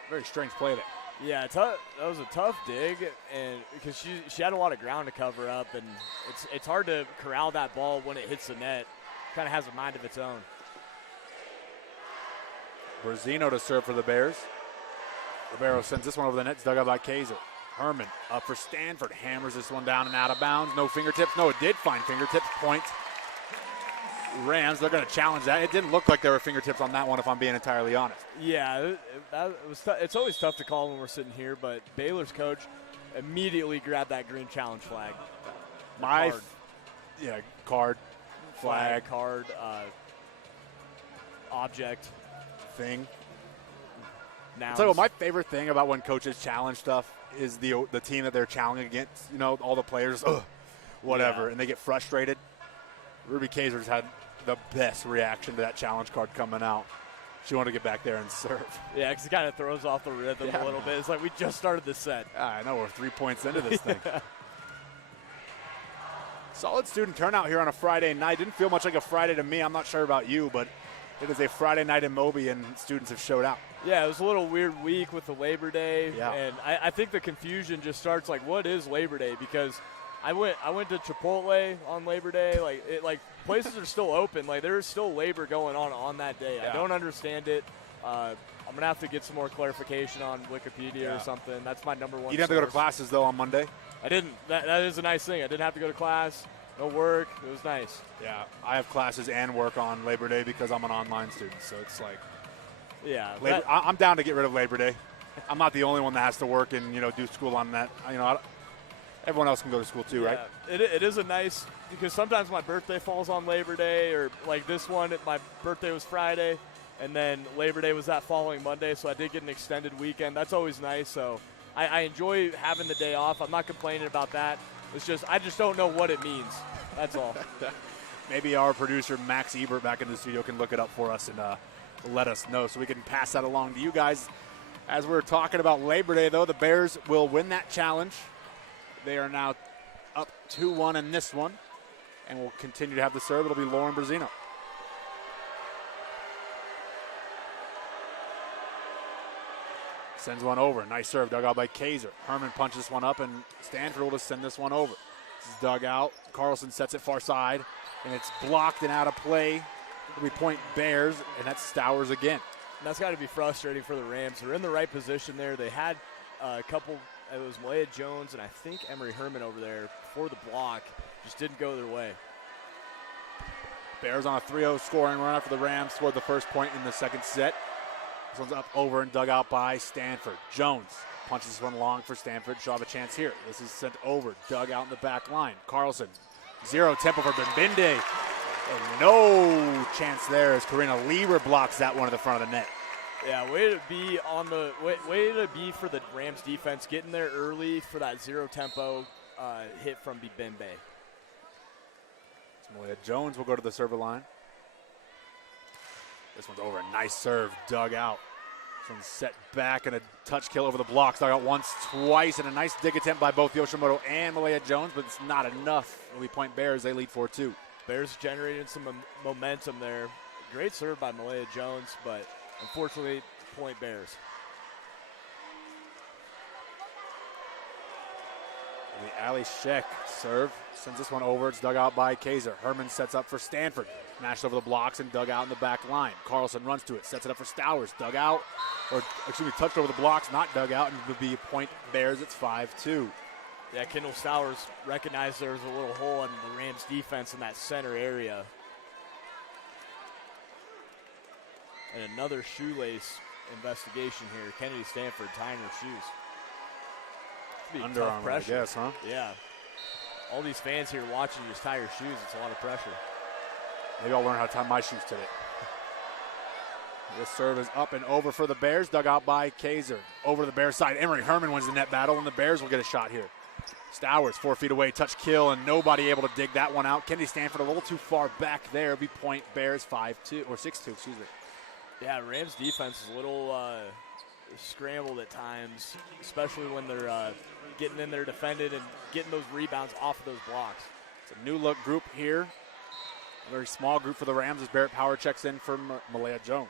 Very strange play there. Yeah, that was a tough dig, and because she had a lot of ground to cover up, and it's hard to corral that ball when it hits the net. Kind of has a mind of its own. Berzino to serve for the Bears. Ribeiro sends this one over the net. It's dug out by Kaiser. Herman up for Stanford. Hammers this one down and out of bounds. No fingertips. No, it did find fingertips. Point. Rams, they're going to challenge that. It didn't look like there were fingertips on that one, if I'm being entirely honest. Yeah, it's always tough to call when we're sitting here, but Baylor's coach immediately grabbed that green challenge flag. My Card. Card, flag, Card, object, thing. nouns. So my favorite thing about when coaches challenge stuff is the team that they're challenging against. All the players, whatever, Yeah. and they get frustrated. Ruby Kaiser's had the best reaction to that challenge card coming out. She wanted to get back there and serve. Yeah, because it kind of throws off the rhythm a little bit. It's like we just started the set. I know, we're 3 points into this thing. Solid student turnout here on a Friday night. Didn't feel much like a Friday to me. I'm not sure about you, but it is a Friday night in Moby, and students have showed out. Yeah, it was a little weird week with the Labor Day. Yeah. And I think the confusion just starts like, what is Labor Day? Because I went to Chipotle on Labor Day. Places are still open. Like, there's still labor going on that day. Yeah. I don't understand it. I'm going to have to get some more clarification on Wikipedia or something. That's my number one You didn't have to go to source. classes, though, on Monday? I didn't. That is a nice thing. I didn't have to go to class. No work. It was nice. Yeah, I have classes and work on Labor Day because I'm an online student, so it's like Yeah. I'm down to get rid of Labor Day. I'm not the only one that has to work and do school on that. Everyone else can go to school too, right? It is a nice, because sometimes my birthday falls on Labor Day, or like this one, my birthday was Friday, and then Labor Day was that following Monday, so I did get an extended weekend. That's always nice, so I enjoy having the day off. I'm not complaining about that. It's just, I just don't know what it means. That's all. Maybe our producer, Max Ebert, back in the studio can look it up for us and let us know so we can pass that along to you guys. As we're talking about Labor Day, though, the Bears will win that challenge. They are now up 2-1 in this one, and will continue to have the serve. It'll be Lauren Brazino. Sends one over. Nice serve, dug out by Kaiser. Herman punches this one up, and Stanford will just send this one over. This is dug out. Carlson sets it far side, and it's blocked and out of play. It'll be point Bears, and that's Stowers again. And that's got to be frustrating for the Rams. They're in the right position there. They had a couple. It was Malaya Jones and I think Emery Herman over there for the block. Just didn't go their way. Bears on a 3-0 scoring run after the Rams scored the first point in the second set. This one's up over and dug out by Stanford. Jones punches this one long for Stanford. She'll have a chance here. This is sent over, dug out in the back line. Carlson, 0 tempo for Bimbinde. And no chance there as Karina Lieber blocks that one in the front of the net. Yeah, way to be way to be for the Rams defense, getting there early for that 0 tempo hit from Bibimbe. Malia Jones will go to the server line. This one's over. A nice serve, dug out. This one's set back and a touch kill over the blocks. Dug out once, twice, and a nice dig attempt by both Yoshimoto and Malaya Jones, but it's not enough. It'll be point Bears. They lead 4-2. Bears generating some momentum there. Great serve by Malaya Jones, but unfortunately, point Bears. The Ali Sheck serve sends this one over. It's dug out by Kaiser. Herman sets up for Stanford. Smashed over the blocks and dug out in the back line. Carlson runs to it, sets it up for Stowers. Dug out, touched over the blocks, not dug out, and it would be point Bears. It's 5-2. Yeah, Kendall Stowers recognized there was a little hole in the Rams defense in that center area. And another shoelace investigation here. Kennedy Stanford tying her shoes. Under Armour, I guess, huh? Yeah. All these fans here watching you just tie your shoes. It's a lot of pressure. Maybe I'll learn how to tie my shoes today. This serve is up and over for the Bears. Dug out by Kaiser. Over to the Bears side. Emery Herman wins the net battle, and the Bears will get a shot here. Stowers 4 feet away, touch kill, and nobody able to dig that one out. Kennedy Stanford a little too far back there. It'll be point Bears 5-2, or 6-2, excuse me. Yeah, Rams defense is a little scrambled at times, especially when they're getting in there defended and getting those rebounds off of those blocks. It's a new look group here. A very small group for the Rams as Barrett Power checks in for Malaya Jones.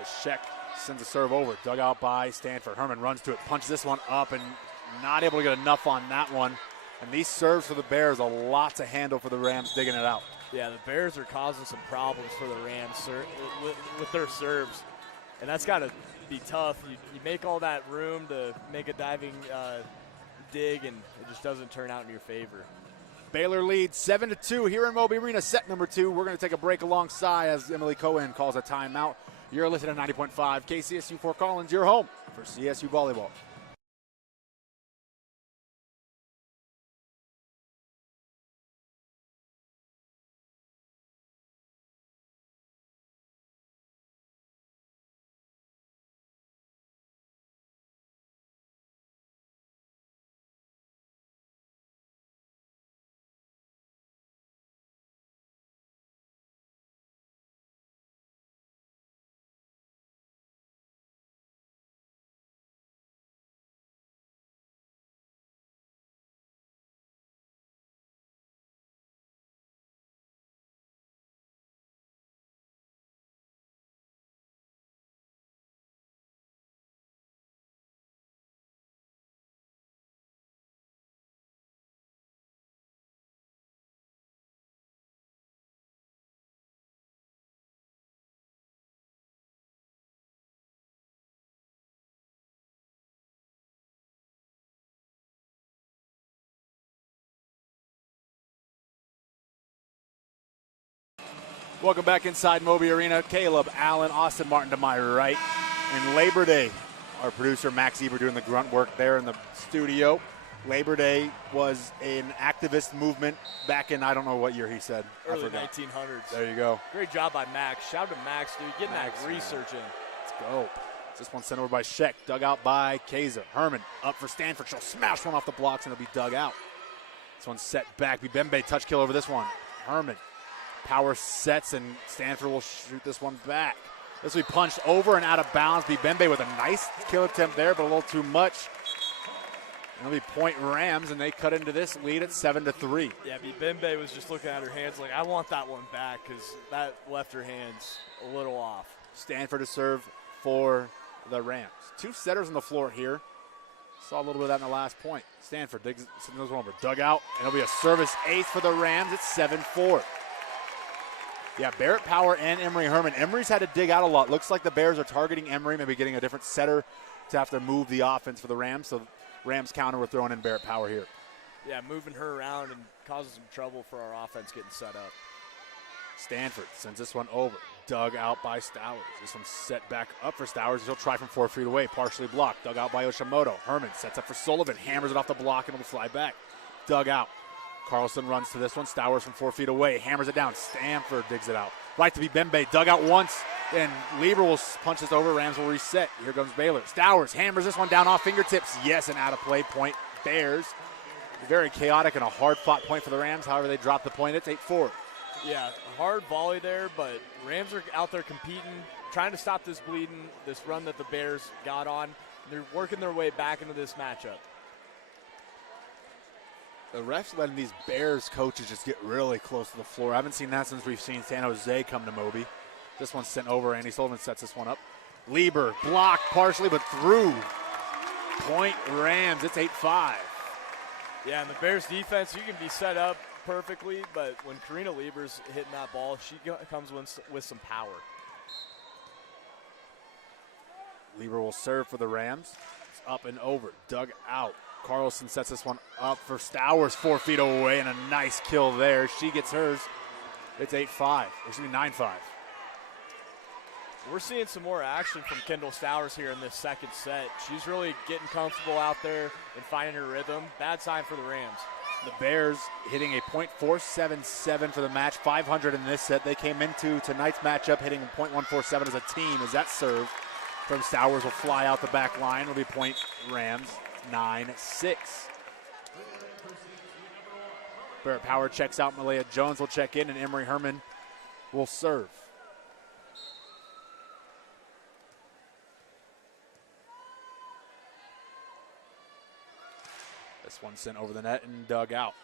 As Sheck sends a serve over, dug out by Stanford. Herman runs to it, punches this one up, and not able to get enough on that one. And these serves for the Bears, a lot to handle for the Rams digging it out. Yeah, the Bears are causing some problems for the Rams with their serves. And that's got to be tough. You make all that room to make a diving dig, and it just doesn't turn out in your favor. Baylor leads 7-2 here in Moby Arena, set number 2. We're going to take a break alongside as Emily Cohen calls a timeout. You're listening to 90.5 KCSU Fort Collins, your home for CSU Volleyball. Welcome back inside Moby Arena. Caleb, Allen, Austin Martin to my right. And Labor Day, our producer Max Eber doing the grunt work there in the studio. Labor Day was an activist movement back in, I don't know what year he said. Early 1900s. There you go. Great job by Max. Shout out to Max, dude. Getting that research in. Let's go. This one sent over by Sheck, dug out by Kaiser. Herman up for Stanford. She'll smash one off the blocks and it'll be dug out. This one's set back. Bibembe touch kill over this one. Herman power sets and Stanford will shoot this one back. This will be punched over and out of bounds. Bibembe with a nice kill attempt there, but a little too much. And it'll be point Rams, and they cut into this lead at 7-3. Yeah, Bibembe was just looking at her hands like, I want that one back because that left her hands a little off. Stanford to serve for the Rams. Two setters on the floor here. Saw a little bit of that in the last point. Stanford digs those one over. Dug out, and it'll be a service ace for the Rams. It's 7-4. Yeah, Barrett Power and Emery Herman. Emery's had to dig out a lot. Looks like the Bears are targeting Emery, maybe getting a different setter to have to move the offense for the Rams. So Rams counter, we're throwing in Barrett Power here. Yeah, moving her around and causing some trouble for our offense getting set up. Stanford sends this one over. Dug out by Stowers. This one's set back up for Stowers. He'll try from 4 feet away, partially blocked. Dug out by Yoshimoto. Herman sets up for Sullivan, hammers it off the block, and it'll fly back. Dug out. Carlson runs to this one. Stowers from 4 feet away, hammers it down. Stanford digs it out. Right to Bibembe, dug out once, and Lieber will punch this over. Rams will reset. Here comes Baylor. Stowers hammers this one down off fingertips. Yes, and out of play. Point Bears. Very chaotic and a hard-fought point for the Rams. However, they drop the point. It's 8-4. Yeah, hard volley there, but Rams are out there competing, trying to stop this bleeding, this run that the Bears got on. They're working their way back into this matchup. The refs letting these Bears coaches just get really close to the floor. I haven't seen that since we've seen San Jose come to Moby. This one's sent over. Andy Sullivan sets this one up. Lieber blocked partially, but through. Point Rams. It's 8-5. Yeah, and the Bears defense, you can be set up perfectly, but when Karina Lieber's hitting that ball, she comes with some power. Lieber will serve for the Rams. It's up and over. Dug out. Carlson sets this one up for Stowers 4 feet away, and a nice kill there. She gets hers. It's 8-5. It should be 9-5. We're seeing some more action from Kendall Stowers here in this second set. She's really getting comfortable out there and finding her rhythm. Bad sign for the Rams. The Bears hitting a .477 for the match, 500 in this set. They came into tonight's matchup hitting a .147 as a team. As that serve from Stowers will fly out the back line. It'll be point Rams, 9-6. Barrett Power checks out. Malaya Jones will check in, and Emery Herman will serve. This one sent over the net and dug out.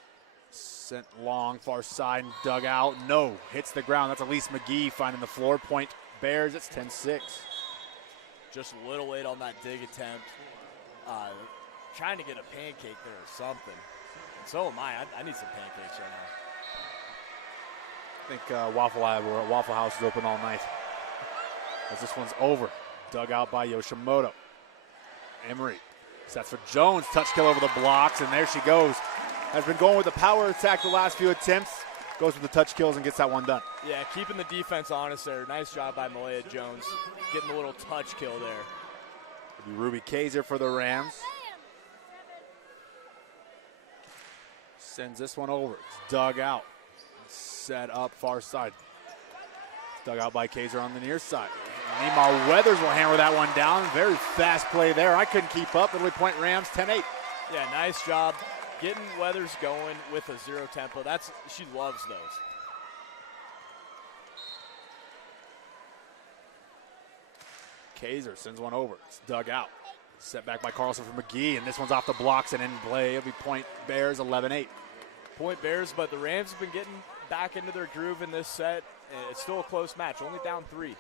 Sent long, far side, and dug out. No, hits the ground. That's Elise McGee finding the floor. Point Bears, it's 10-6. Just a little late on that dig attempt. Trying to get a pancake there or something. And so am I. I need some pancakes right now. I think Waffle Lab or Waffle House is open all night. As this one's over. Dug out by Yoshimoto. Emery sets for Jones. Touch kill over the blocks, and there she goes. Has been going with the power attack the last few attempts. Goes with the touch kills and gets that one done. Yeah, keeping the defense honest there. Nice job by Malaya Jones. Getting a little touch kill there. It'll be Ruby Kaiser for the Rams. Sends this one over. It's dug out. Set up far side. Dug out by Kaiser on the near side. Neymar Weathers will hammer that one down. Very fast play there. I couldn't keep up. It'll be point Rams, 10-8. Yeah, nice job getting Weathers going with a zero tempo. She loves those. Kaiser sends one over. It's dug out. Set back by Carlson for McGee, and this one's off the blocks and in play. It'll be point Bears, 11-8. Point Bears, but the Rams have been getting back into their groove in this set. It's still a close match, only down 3.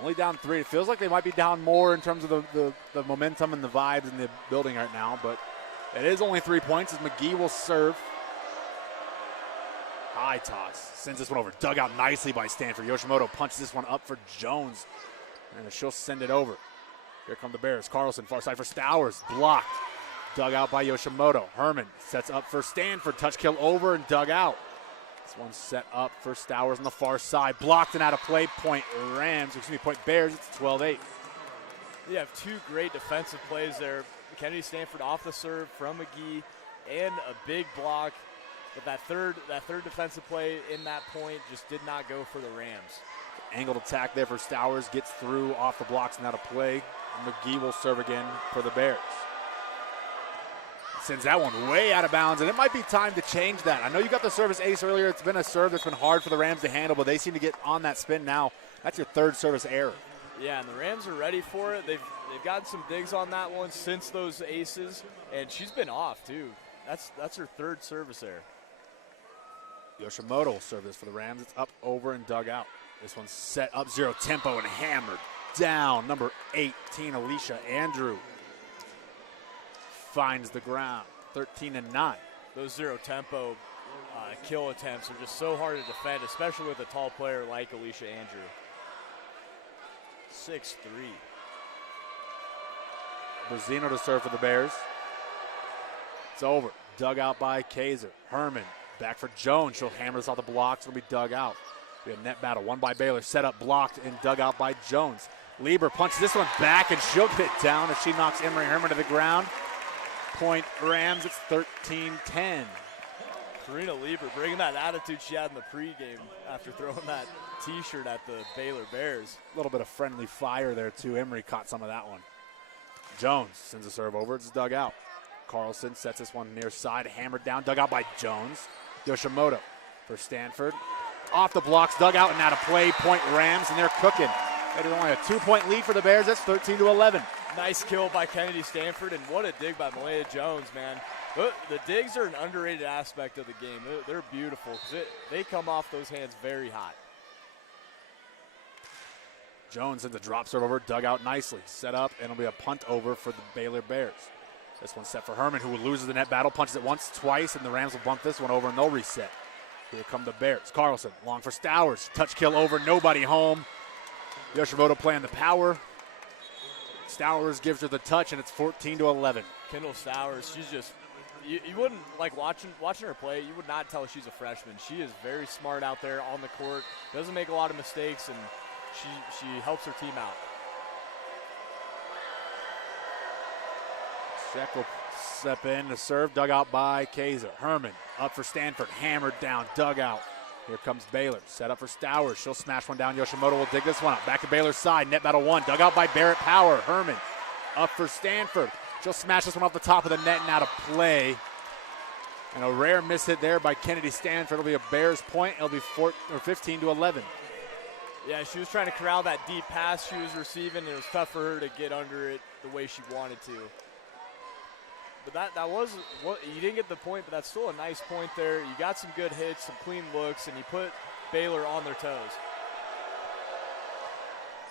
Only down 3. It feels like they might be down more in terms of the momentum and the vibes in the building right now, but it is only 3 points as McGee will serve. High toss. Sends this one over. Dug out nicely by Stanford. Yoshimoto punches this one up for Jones, and she'll send it over. Here come the Bears. Carlson, far side for Stowers. Blocked. Dug out by Yoshimoto. Herman sets up for Stanford. Touch kill over and dug out. This one's set up for Stowers on the far side. Blocked and out of play. Point Bears. It's 12-8. You have two great defensive plays there. Kennedy Stanford off the serve from McGee and a big block. But that third defensive play in that point just did not go for the Rams. Angled attack there for Stowers. Gets through off the blocks and out of play. McGee will serve again for the Bears. Sends that one way out of bounds, and it might be time to change that. I know you got the service ace earlier. It's been a serve that's been hard for the Rams to handle, but they seem to get on that spin now. That's your third service error. Yeah, and the Rams are ready for it. They've gotten some digs on that one since those aces, and she's been off too. That's her third service error. Yoshimoto will serve this for the Rams. It's up, over, and dug out. This one's set up, zero tempo, and hammered down. Number 18, Alicia Andrew, finds the ground, 13-9. Those zero tempo kill attempts are just so hard to defend, especially with a tall player like Alicia Andrew. 6'3". Brazino to serve for the Bears. It's over. Dug out by Kaiser. Herman back for Jones. She'll hammer this off the blocks. It'll be dug out. We have a net battle. Won by Baylor. Set up, blocked, and dug out by Jones. Lieber punches this one back, and she'll get it down as she knocks Emery Herman to the ground. Point Rams. It's 13-10. Karina Lieber bringing that attitude she had in the pregame after throwing that T-shirt at the Baylor Bears. A little bit of friendly fire there, too. Emery caught some of that one. Jones sends a serve over. It's dug out. Carlson sets this one near side. Hammered down. Dug out by Jones. Yoshimoto for Stanford. Off the blocks. Dug out and out of play. Point Rams, and they're cooking. It is only a 2-point lead for the Bears. That's 13-11. Nice kill by Kennedy Stanford, and what a dig by Malaya Jones, man. The digs are an underrated aspect of the game. They're beautiful because they come off those hands very hot. Jones sends a drop serve over, dug out nicely. Set up, and it'll be a punt over for the Baylor Bears. This one's set for Herman, who loses the net battle, punches it once, twice, and the Rams will bump this one over, and they'll reset. Here come the Bears. Carlson, long for Stowers. Touch kill over, nobody home. Yoshimoto playing the power. Stowers gives her the touch, and it's 14-11. Kendall Stowers, she's just, you wouldn't, like watching her play, you would not tell she's a freshman. She is very smart out there on the court, doesn't make a lot of mistakes, and she helps her team out. Sheck will step in to serve, dug out by Kaiser. Herman up for Stanford, hammered down, dug out. Here comes Baylor, set up for Stowers. She'll smash one down. Yoshimoto will dig this one up. Back to Baylor's side, net battle one, dug out by Barrett Power. Herman up for Stanford. She'll smash this one off the top of the net and out of play. And a rare miss hit there by Kennedy Stanford. It'll be a Bears point. It'll be 15-11. Yeah, she was trying to corral that deep pass she was receiving, and it was tough for her to get under it the way she wanted to. But that was, you didn't get the point, but that's still a nice point there. You got some good hits, some clean looks, and you put Baylor on their toes.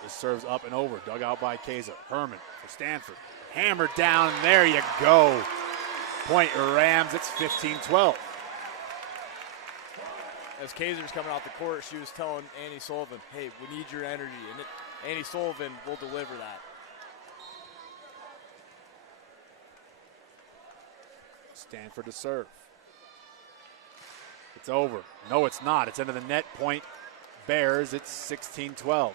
This serves up and over, dug out by Kaiser. Herman for Stanford. Hammered down, and there you go. Point Rams, it's 15-12. As Kaiser's coming off the court, she was telling Annie Sullivan, hey, we need your energy, and Annie Sullivan will deliver that. Stanford to serve. It's over. No, it's not. It's into the net. Point Bears. It's 16-12.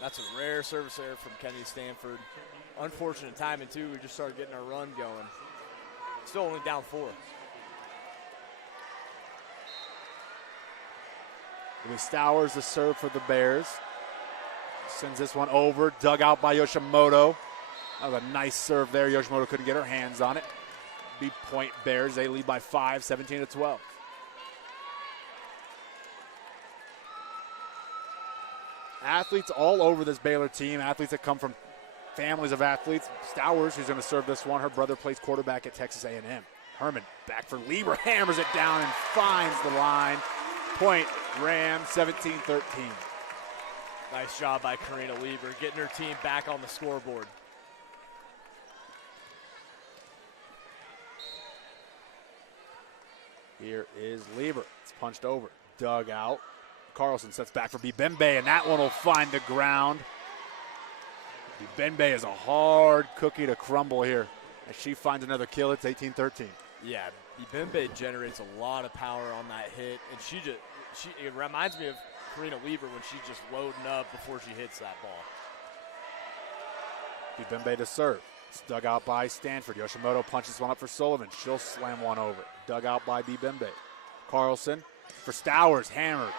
That's a rare service error from Kennedy Stanford. Unfortunate timing, too. We just started getting our run going. Still only down 4. It'll be Stowers to serve for the Bears. Sends this one over. Dug out by Yoshimoto. That was a nice serve there. Yoshimoto couldn't get her hands on it. Be point Bears. They lead by 5, 17-12. Athletes all over this Baylor team. Athletes that come from families of athletes. Stowers, who's going to serve this one. Her brother plays quarterback at Texas A&M. Herman back for Lieber. Hammers it down and finds the line. Point Rams, 17-13. Nice job by Karina Lieber, getting her team back on the scoreboard. Here is Lieber. It's punched over. Dug out. Carlson sets back for Bibembe, and that one will find the ground. Bibembe is a hard cookie to crumble here. As she finds another kill, it's 18-13. Yeah, Ibembe generates a lot of power on that hit, and it reminds me of Karina Weaver when she's just loading up before she hits that ball. Ibembe to serve. It's dug out by Stanford. Yoshimoto punches one up for Sullivan. She'll slam one over. Dug out by Ibembe. Carlson for Stowers, hammered.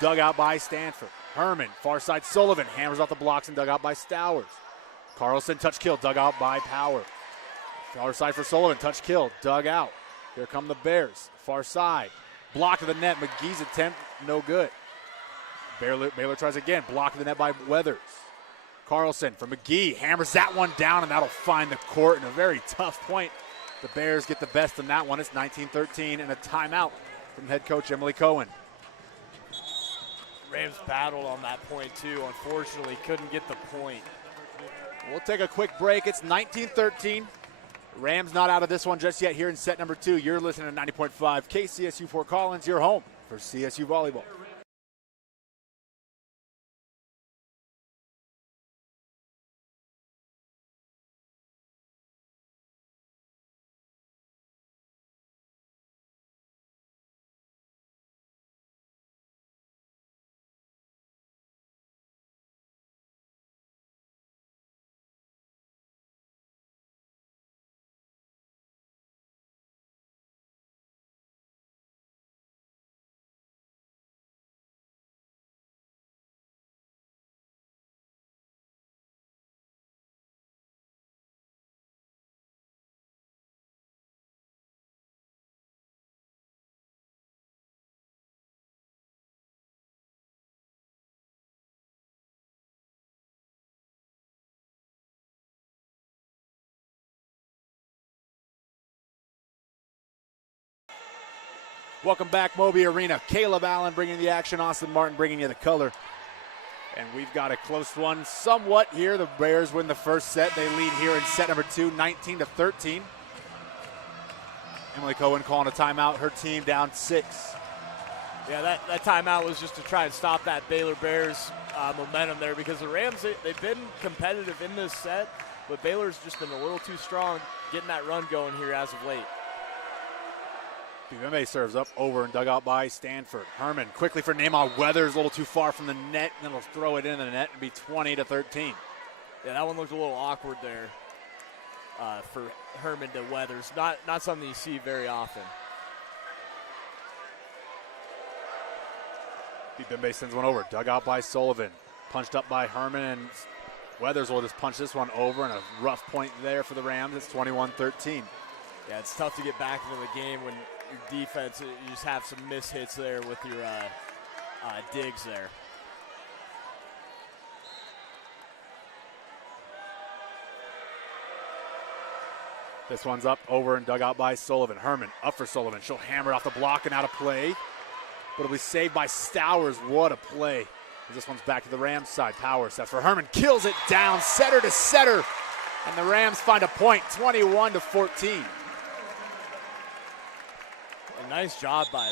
Dug out by Stanford. Herman, far side Sullivan, hammers off the blocks and dug out by Stowers. Carlson, touch kill, dug out by Power. Far side for Sullivan, touch kill, dug out. Here come the Bears, far side. Block to the net, McGee's attempt, no good. Baylor tries again, block to the net by Weathers. Carlson for McGee, hammers that one down, and that'll find the court in a very tough point. The Bears get the best in that one. It's 19-13 and a timeout from head coach Emily Cohen. Rams battled on that point too. Unfortunately, couldn't get the point. We'll take a quick break. It's 19-13. Rams not out of this one just yet here in set number 2. You're listening to 90.5 KCSU Fort Collins, your home for CSU Volleyball. Welcome back, Moby Arena. Caleb Allen bringing the action, Austin Martin bringing you the color. And we've got a close one somewhat here. The Bears win the first set. They lead here in set number 2, 19-13. Emily Cohen calling a timeout. Her team down 6. Yeah, that timeout was just to try and stop that Baylor Bears momentum there, because the Rams, they've been competitive in this set, but Baylor's just been a little too strong getting that run going here as of late. Ibembe serves up, over and dug out by Stanford. Herman quickly for Neymar. Weathers a little too far from the net, and then he'll throw it into the net and be 20-13. Yeah, that one looked a little awkward there for Herman to Weathers. Not something you see very often. Ibembe sends one over, dug out by Sullivan. Punched up by Herman, and Weathers will just punch this one over, and a rough point there for the Rams. It's 21-13. Yeah, it's tough to get back into the game when your defense, you just have some mishits there with your digs there. This one's up, over and dug out by Sullivan. Herman up for Sullivan. She'll hammer off the block and out of play. But it'll be saved by Stowers. What a play. This one's back to the Rams side. Power sets for Herman. Kills it down, setter to setter. And the Rams find a point, 21-14. A nice job by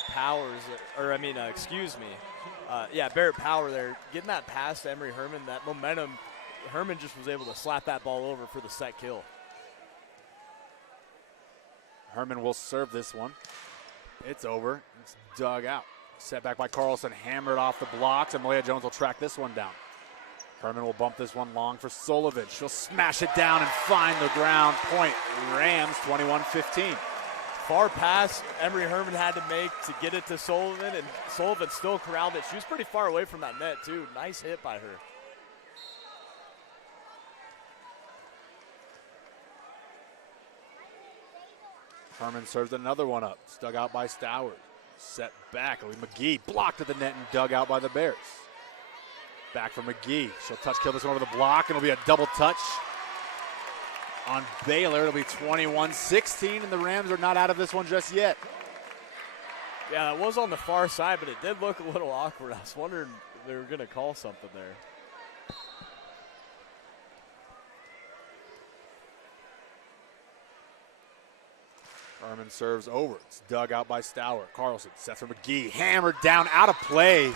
Barrett Power there. Getting that pass to Emery Herman, that momentum, Herman just was able to slap that ball over for the set kill. Herman will serve this one. It's over. It's dug out. Set back by Carlson, hammered off the blocks, and Malia Jones will track this one down. Herman will bump this one long for Sullivan. She'll smash it down and find the ground point. Rams 21-15. Far pass Emery Herman had to make to get it to Sullivan, and Sullivan still corralled it. She was pretty far away from that net, too. Nice hit by her. Herman serves another one up. It's dug out by Stowers. Set back. McGee blocked at the net and dug out by the Bears. Back from McGee. She'll touch kill this one over the block, and it'll be a double touch on Baylor. It'll be 21-16, and the Rams are not out of this one just yet. Yeah, it was on the far side, but it did look a little awkward. I was wondering if they were going to call something there. Herman serves over. It's dug out by Stour. Carlson sets for McGee. Hammered down, out of play.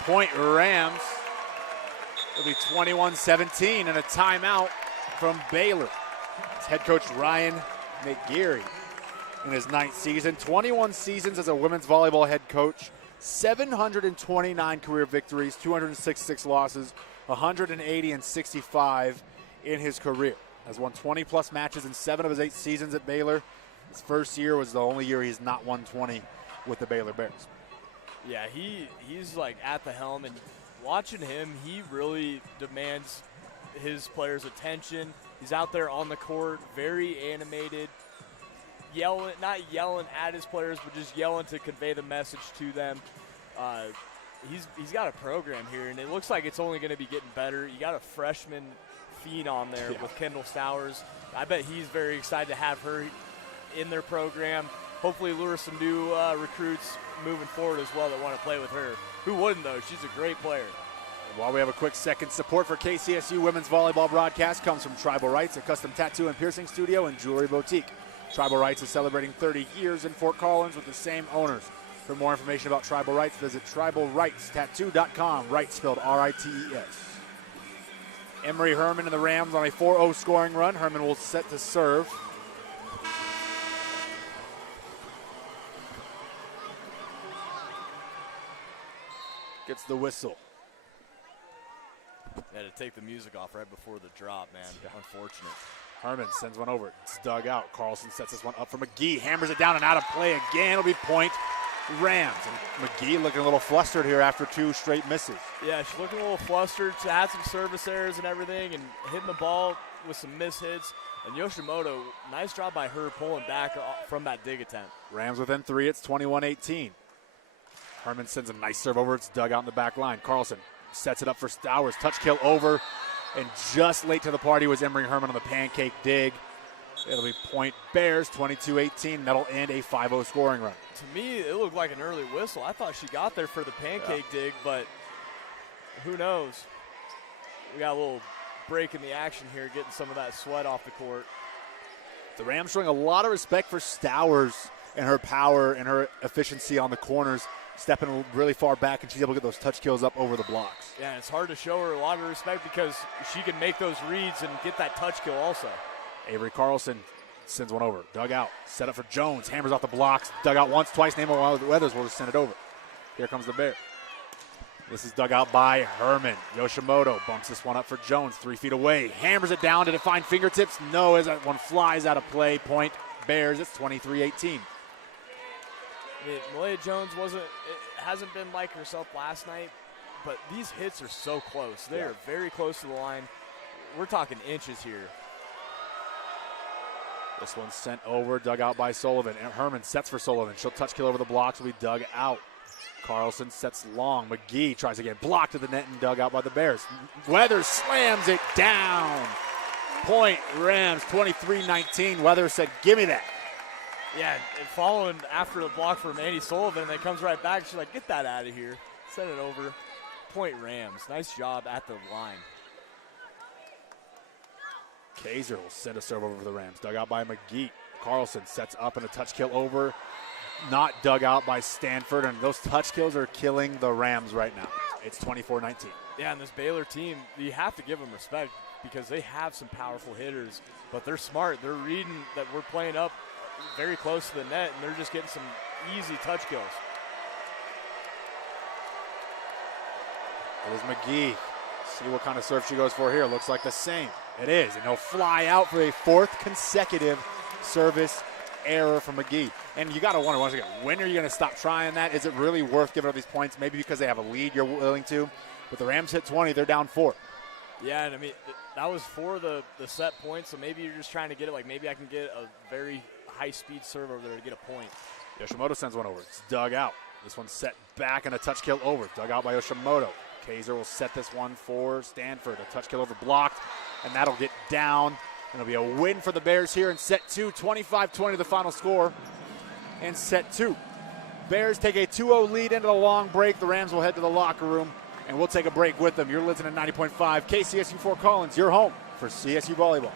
Point Rams. It'll be 21-17 and a timeout from Baylor. It's head coach Ryan Nick Geary in his 9th season. 21 seasons as a women's volleyball head coach. 729 career victories, 266 losses, 180 and 65 in his career. Has won 20-plus matches in 7 of his 8 seasons at Baylor. His first year was the only year he's not won 20 with the Baylor Bears. Yeah, he's like at the helm, and watching him, he really demands his players' attention. He's out there on the court, very animated, not yelling at his players, but just yelling to convey the message to them. He's got a program here, and it looks like it's only going to be getting better. You got a freshman phenom there with Kendall Stowers. I bet he's very excited to have her in their program. Hopefully lure some new recruits moving forward as well that want to play with her. Who wouldn't, though? She's a great player. While we have a quick second, support for KCSU women's volleyball broadcast comes from Tribal Rights, a custom tattoo and piercing studio and jewelry boutique. Tribal Rights is celebrating 30 years in Fort Collins with the same owners. For more information about Tribal Rights, visit tribalrightstattoo.com, Rights spelled R-I-T-E-S. Emory Herman and the Rams on a 4-0 scoring run. Herman will set to serve. Gets the whistle. Had to take the music off right before the drop, man. Unfortunate. Herman sends one over. It's dug out. Carlson sets this one up for McGee. Hammers it down and out of play again. It'll be point Rams. And McGee looking a little flustered here after 2 straight misses. Yeah, she's looking a little flustered. She had some service errors and everything, and hitting the ball with some mishits. And Yoshimoto, nice job by her pulling back from that dig attempt. Rams within 3. It's 21-18. Herman sends a nice serve over. It's dug out in the back line. Carlson sets it up for Stowers. Touch kill over. And just late to the party was Emory Herman on the pancake dig. It'll be point Bears, 22-18. That'll end a 5-0 scoring run. To me, it looked like an early whistle. I thought she got there for the pancake dig, but who knows? We got a little break in the action here, getting some of that sweat off the court. The Rams showing a lot of respect for Stowers and her power and her efficiency on the corners, stepping really far back, and she's able to get those touch kills up over the blocks. Yeah, it's hard to show her a lot of respect because she can make those reads and get that touch kill also. Avery Carlson sends one over. Dug out. Set up for Jones. Hammers off the blocks. Dug out once, twice. Nemo Weathers will just send it over. Here comes the Bear. This is dug out by Herman. Yoshimoto bumps this one up for Jones. 3 feet away. Hammers it down. Did it find fingertips? No, as that one flies out of play. Point Bears. It's 23-18. Malia Jones hasn't been like herself last night, but these hits are so close. They are very close to the line. We're talking inches here. This one's sent over, dug out by Sullivan. And Herman sets for Sullivan. She'll touch kill over the blocks, will be dug out. Carlson sets long. McGee tries to get blocked to the net and dug out by the Bears. Weathers slams it down. Point Rams, 23-19. Weathers said, give me that. Yeah, and following after the block from Andy Sullivan, and then comes right back. She's like, get that out of here. Send it over. Point Rams. Nice job at the line. Kaiser will send a serve over for the Rams. Dug out by McGee. Carlson sets up and a touch kill over. Not dug out by Stanford, and those touch kills are killing the Rams right now. It's 24-19. Yeah, and this Baylor team, you have to give them respect because they have some powerful hitters, but they're smart. They're reading that we're playing up very close to the net, and they're just getting some easy touch kills. There's McGee. See what kind of serve she goes for here. Looks like the same. It is, and he'll fly out for a 4th consecutive service error from McGee. And you got to wonder, once again, when are you going to stop trying that? Is it really worth giving up these points? Maybe because they have a lead you're willing to. But the Rams hit 20, they're down 4. Yeah, and I mean, that was for the set point, so maybe you're just trying to get it, like maybe I can get a very high-speed serve over there to get a point. Yoshimoto sends one over. It's dug out. This one's set back and a touch kill over. Dug out by Yoshimoto. Kaiser will set this one for Stanford. A touch kill over blocked, and that'll get down. And it'll be a win for the Bears here in set 2. 25-20 the final score in set 2. Bears take a 2-0 lead into the long break. The Rams will head to the locker room, and we'll take a break with them. You're listening to 90.5 KCSU Fort Collins, your home for CSU Volleyball.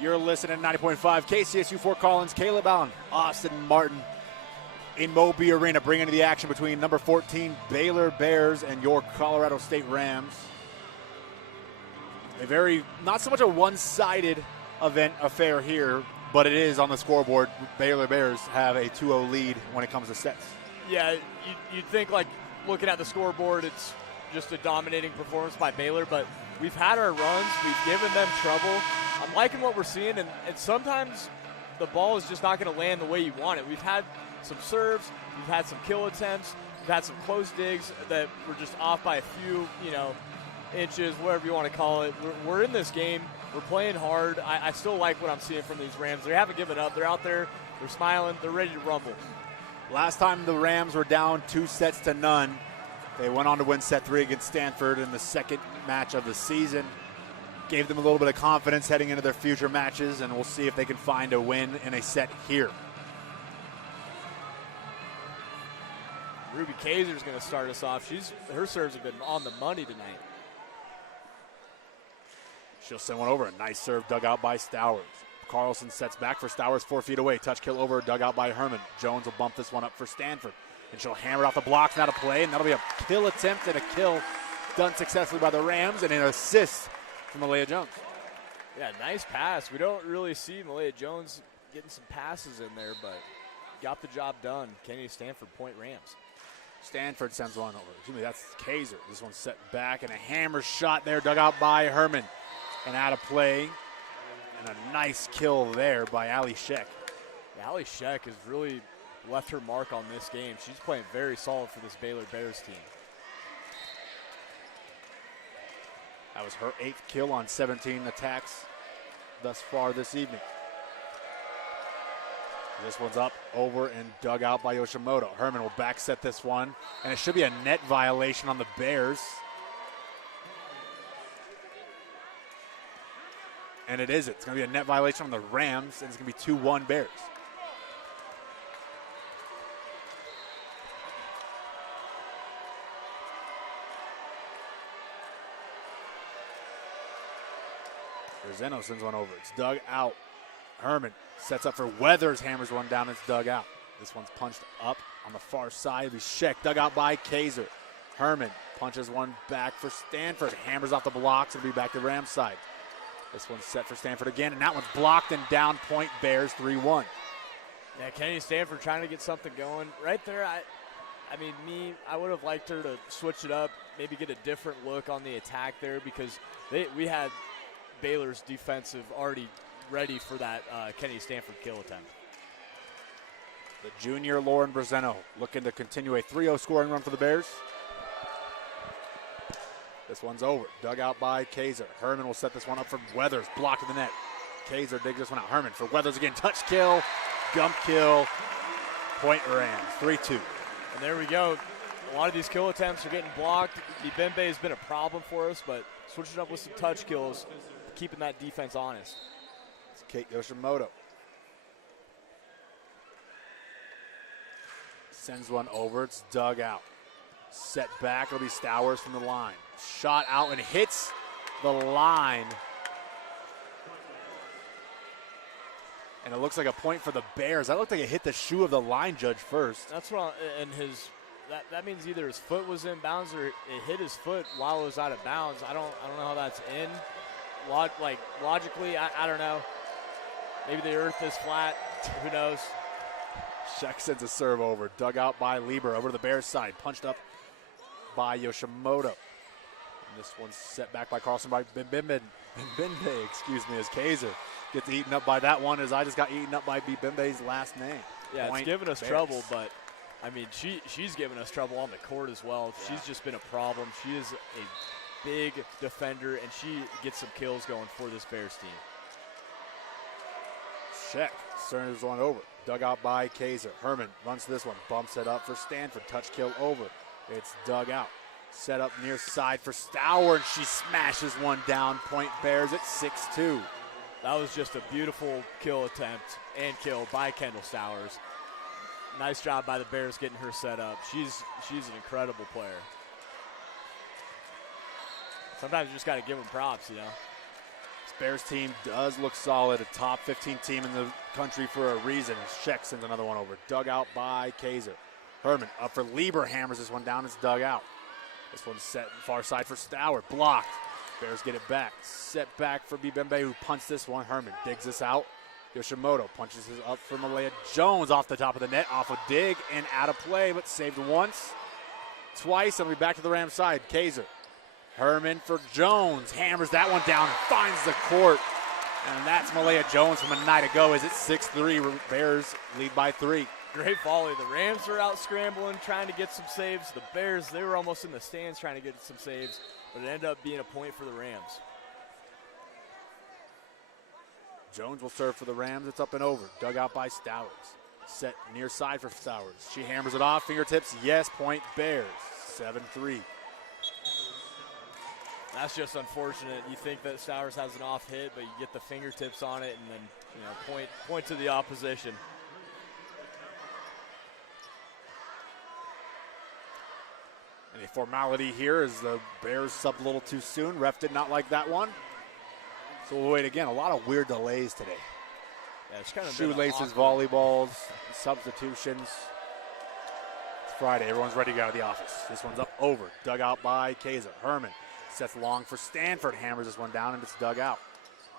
You're listening to 90.5 KCSU Fort Collins. Caleb Allen, Austin Martin in Moby Arena, bringing to the action between number 14 Baylor Bears and your Colorado State Rams. A very, not so much a one-sided affair here, but it is on the scoreboard. Baylor Bears have a 2-0 lead when it comes to sets. Yeah, you'd think, like, looking at the scoreboard, it's just a dominating performance by Baylor, but we've had our runs. We've given them trouble. I'm liking what we're seeing, and sometimes the ball is just not going to land the way you want it. We've had some serves. We've had some kill attempts. We've had some close digs that were just off by a few, inches, whatever you want to call it. We're in this game. We're playing hard. I still like what I'm seeing from these Rams. They haven't given up. They're out there. They're smiling. They're ready to rumble. Last time the Rams were down 2-0. They went on to win set 3 against Stanford in the second match of the season. Gave them a little bit of confidence heading into their future matches, and we'll see if they can find a win in a set here. Ruby Kaiser's going to start us off. Her serves have been on the money tonight. She'll send one over. A nice serve dug out by Stowers. Carlson sets back for Stowers 4 feet away. Touch kill over, dug out by Herman. Jones will bump this one up for Stanford. And she'll hammer it off the blocks, now to play, and that'll be a kill attempt and a kill done successfully by the Rams, and an assist from Malaya Jones. Yeah, nice pass. We don't really see Malaya Jones getting some passes in there, but got the job done. Kennedy Stanford point Rams. Stanford sends one over. Excuse me, that's Kaiser. This one's set back, and a hammer shot there, dug out by Herman. And out of play, and a nice kill there by Ali Sheck. Yeah, Ali Sheck has really left her mark on this game. She's playing very solid for this Baylor Bears team. That was her 8th kill on 17 attacks thus far this evening. This one's up, over, and dug out by Yoshimoto. Herman will back set this one, and it should be a net violation on the Bears. And it isn't. It's going to be a net violation on the Rams, and it's going to be 2-1 Bears. Roseno sends one over. It's dug out. Herman sets up for Weathers, hammers one down. It's dug out. This one's punched up on the far side. It'll be Sheck, dug out by Kaiser. Herman punches one back for Stanford. Hammers off the blocks. It'll be back to Rams side. This one's set for Stanford again, and that one's blocked and down point Bears 3-1. Yeah, Kennedy Stanford trying to get something going. Right there, I would have liked her to switch it up, maybe get a different look on the attack there, because we had Baylor's defensive already ready for that Kennedy Stanford kill attempt. The junior Lauren Brezeno looking to continue a 3-0 scoring run for the Bears. This one's over. Dug out by Kaiser. Herman will set this one up for Weathers. Blocking the net. Kaiser digs this one out. Herman for Weathers again. Touch kill. Gump kill. Point Rams. 3-2. And there we go. A lot of these kill attempts are getting blocked. Ibembe has been a problem for us, but switching up with some touch kills, keeping that defense honest. It's Kate Yoshimoto. Sends one over. It's dug out. Set back. It'll be Stowers from the line. Shot out and hits the line. And it looks like a point for the Bears. That looked like it hit the shoe of the line judge first. That's what, and that means either his foot was in bounds or it hit his foot while it was out of bounds. I don't know how that's in. Logically, I don't know. Maybe the earth is flat. Who knows? Sheck sends a serve over. Dug out by Lieber over to the Bears side. Punched up by Yoshimoto. And this one's set back by Carlson by Bimbe, as Kaiser gets eaten up by that one, as I just got eaten up by Bimbe's last name. Yeah, Point it's given us Bears. trouble, but I mean, she's given us trouble on the court as well. Yeah. She's just been a problem. She is a big defender, and she gets some kills going for this Bears team. Sheck serves one over. Dug out by Kaiser. Herman runs to this one. Bumps it up for Stanford. Touch kill over. It's dug out. Set up near side for Stour, and she smashes one down. Point Bears at 6-2. That was just a beautiful kill attempt and kill by Kendall Stowers. Nice job by the Bears getting her set up. She's an incredible player. Sometimes you just got to give them props, you know. Bears team does look solid, a top 15 team in the country for a reason. Sheck sends another one over. Dug out by Kaiser. Herman up for Lieber, hammers this one down. It's dug out. This one's set far side for Stour. Blocked. Bears get it back. Set back for Bibembe, who punts this one. Herman digs this out. Yoshimoto punches it up for Malaya Jones off the top of the net, off a dig and out of play, but saved once, twice, and we'll be back to the Rams side. Kaiser. Herman for Jones. Hammers that one down, finds the court. And that's Malaya Jones from a night ago. As it's 6-3, Bears lead by 3. Great volley. The Rams are out scrambling, trying to get some saves. The Bears, they were almost in the stands trying to get some saves, but it ended up being a point for the Rams. Jones will serve for the Rams. It's up and over. Dug out by Stowers. Set near side for Stowers. She hammers it off. Fingertips, yes. Point Bears. 7-3. That's just unfortunate. You think that Stowers has an off hit, but you get the fingertips on it and then point to the opposition. And a formality here is the Bears subbed a little too soon. Ref did not like that one. So we'll wait again. A lot of weird delays today. Yeah, it's kind of shoelaces, volleyballs, substitutions. It's Friday. Everyone's ready to get out of the office. This one's up over. Dug out by Kaiser. Herman sets long for Stanford. Hammers this one down, and it's dug out.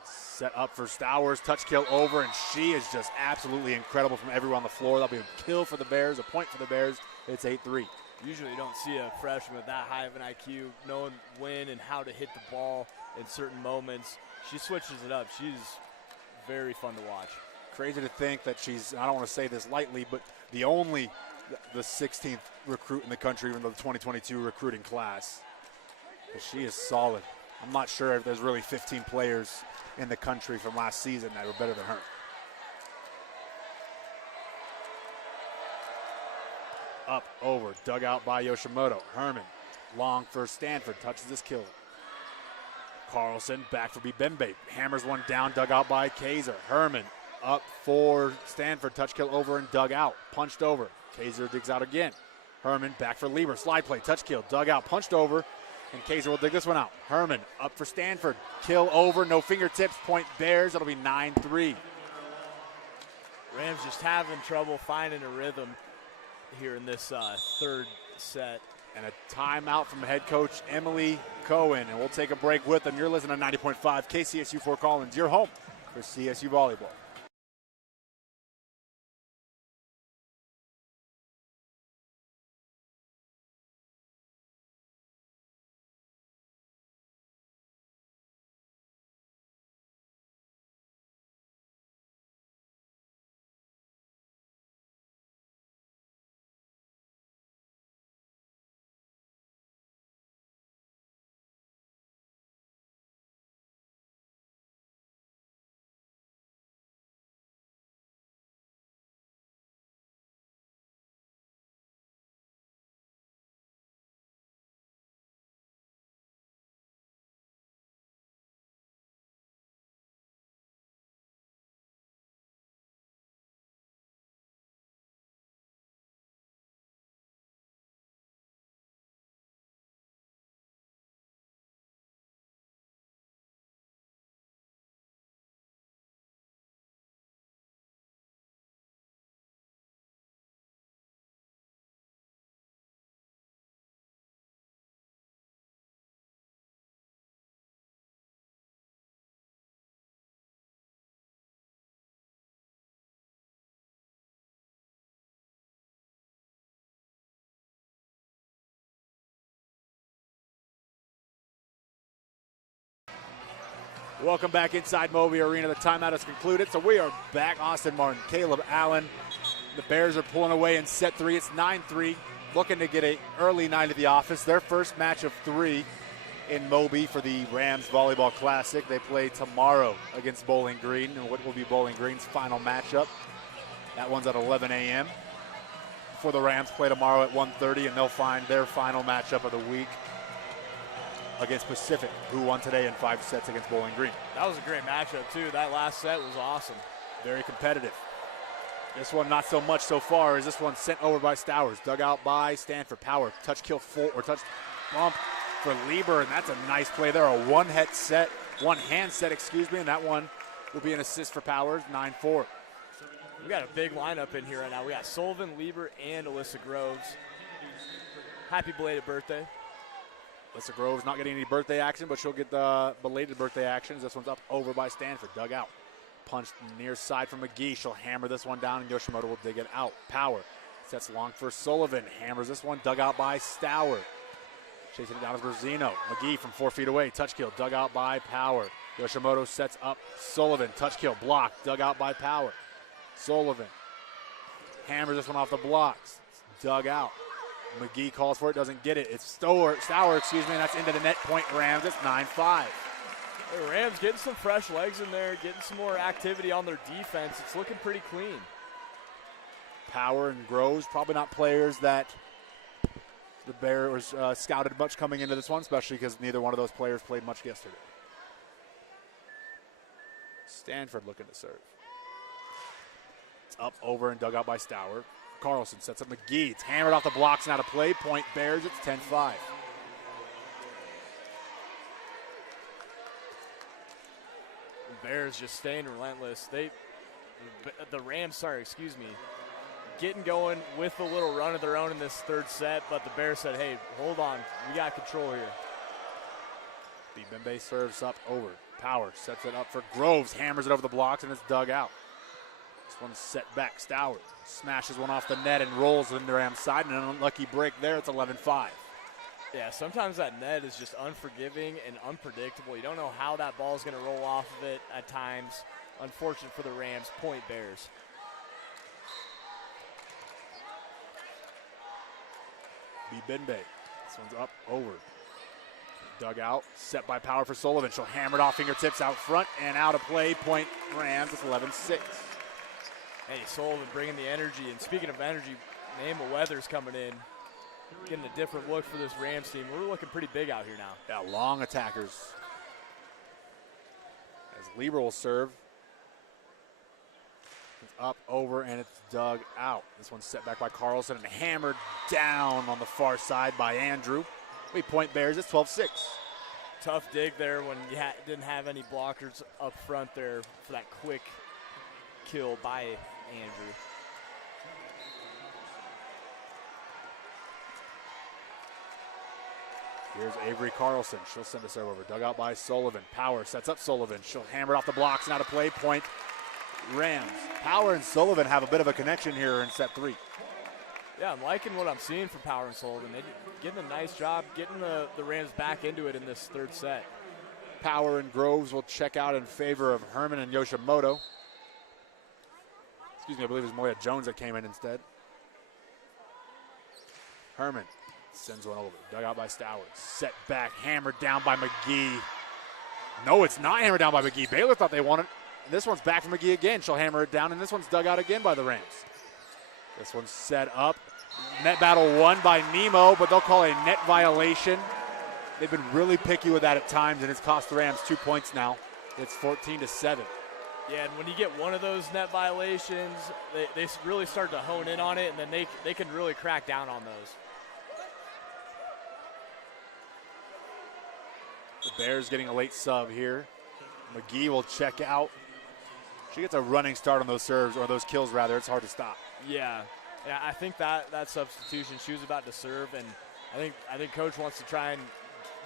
Set up for Stowers. Touch kill over, and she is just absolutely incredible from everyone on the floor. That'll be a kill for the Bears, a point for the Bears. It's 8-3. Usually you don't see a freshman with that high of an IQ knowing when and how to hit the ball in certain moments. She switches it up. She's very fun to watch. Crazy to think that she's, I don't want to say this lightly, but the 16th recruit in the country in the 2022 recruiting class. But she is solid. I'm not sure if there's really 15 players in the country from last season that were better than her. Up, over, dug out by Yoshimoto. Herman, long for Stanford, touches this kill. Carlson back for Bibembe. Hammers one down, dug out by Kaiser. Herman up for Stanford. Touch kill over and dug out. Punched over. Kaiser digs out again. Herman back for Lieber. Slide play, touch kill, dug out, punched over. And Kaiser will dig this one out. Herman up for Stanford. Kill over, no fingertips. Point Bears. It'll be 9-3. Rams just having trouble finding a rhythm here in this third set. And a timeout from head coach Emily Cohen. And we'll take a break with them. You're listening to 90.5 KCSU Fort Collins, your home for CSU Volleyball. Welcome back inside Moby Arena. The timeout has concluded, so we are back. Austin Martin, Caleb Allen. The Bears are pulling away in set 3. It's 9-3, looking to get an early night at the office. Their first match of 3 in Moby for the Rams Volleyball Classic. They play tomorrow against Bowling Green, and what will be Bowling Green's final matchup. That one's at 11 a.m. Before the Rams play tomorrow at 1:30, and they'll find their final matchup of the week against Pacific, who won today in 5 sets against Bowling Green. That was a great matchup, too. That last set was awesome. Very competitive. This one not so much so far, as this one sent over by Stowers. Dug out by Stanford. Power, touch kill full, or touch bump for Lieber, and that's a nice play there. A one-hit set one hand set, and that one will be an assist for Powers, 9-4. We got a big lineup in here right now. We got Sullivan, Lieber, and Alyssa Groves. Happy belated birthday. Alyssa Groves not getting any birthday action, but she'll get the belated birthday actions. This one's up over by Stanford, dug out. Punched near side from McGee. She'll hammer this one down, and Yoshimoto will dig it out. Power sets long for Sullivan. Hammers this one, dug out by Stour. Chasing it down to Berzino. McGee from 4 feet away. Touch kill, dug out by Power. Yoshimoto sets up Sullivan. Touch kill, blocked, dug out by Power. Sullivan hammers this one off the blocks. It's dug out. McGee calls for it, doesn't get it. It's Stour, and that's into the net. Point Rams. It's 9-5. The Rams getting some fresh legs in there, getting some more activity on their defense. It's looking pretty clean. Power and Groves, probably not players that the Bears scouted much coming into this one, especially because neither one of those players played much yesterday. Stanford looking to serve. It's up, over, and dug out by Stour. Carlson sets up McGee. It's hammered off the blocks and out of play. Point Bears. It's 10-5. Bears just staying relentless. The Rams, getting going with a little run of their own in this third set, but the Bears said, hey, hold on, we got control here. Bembe serves up over. Power sets it up for Groves, hammers it over the blocks, and it's dug out. This one's set back. Stour smashes one off the net and rolls into Ram's side, and an unlucky break there. It's 11-5. Yeah, sometimes that net is just unforgiving and unpredictable. You don't know how that ball is going to roll off of it at times. Unfortunate for the Rams. Point Bears. Bembe. This one's up, over. Dug out, set by Power for Sullivan. She'll hammer it off fingertips out front and out of play. Point Rams. It's 11-6. Hey, Sullivan bringing the energy. And speaking of energy, Naima Weathers coming in. Getting a different look for this Rams team. We're looking pretty big out here now. Yeah, long attackers. As Lieber will serve. It's up, over, and it's dug out. This one's set back by Carlson and hammered down on the far side by Andrew. We point Bears. It's 12-6. Tough dig there when you didn't have any blockers up front there for that quick kill by Andrew. Here's Avery Carlson. She'll send a serve over. Dug out by Sullivan. Power sets up Sullivan. She'll hammer it off the blocks and out of play. Point Rams. Power and Sullivan have a bit of a connection here in set 3. Yeah, I'm liking what I'm seeing from Power and Sullivan. They're getting a nice job getting the Rams back into it in this third set. Power and Groves will check out in favor of Herman and Yoshimoto. I believe it was Moya Jones that came in instead. Herman sends one over. Dug out by Stour. Set back, hammered down by McGee. No, it's not hammered down by McGee. Baylor thought they won it. And this one's back from McGee again. She'll hammer it down, and this one's dug out again by the Rams. This one's set up. Net battle won by Nemo, but they'll call a net violation. They've been really picky with that at times, and it's cost the Rams 2 points now. It's 14-7. Yeah, and when you get one of those net violations, they really start to hone in on it, and then they can really crack down on those. The Bears getting a late sub here. McGee will check out. She gets a running start on those serves, or those kills rather. It's hard to stop. Yeah, I think that substitution, she was about to serve, and I think Coach wants to try and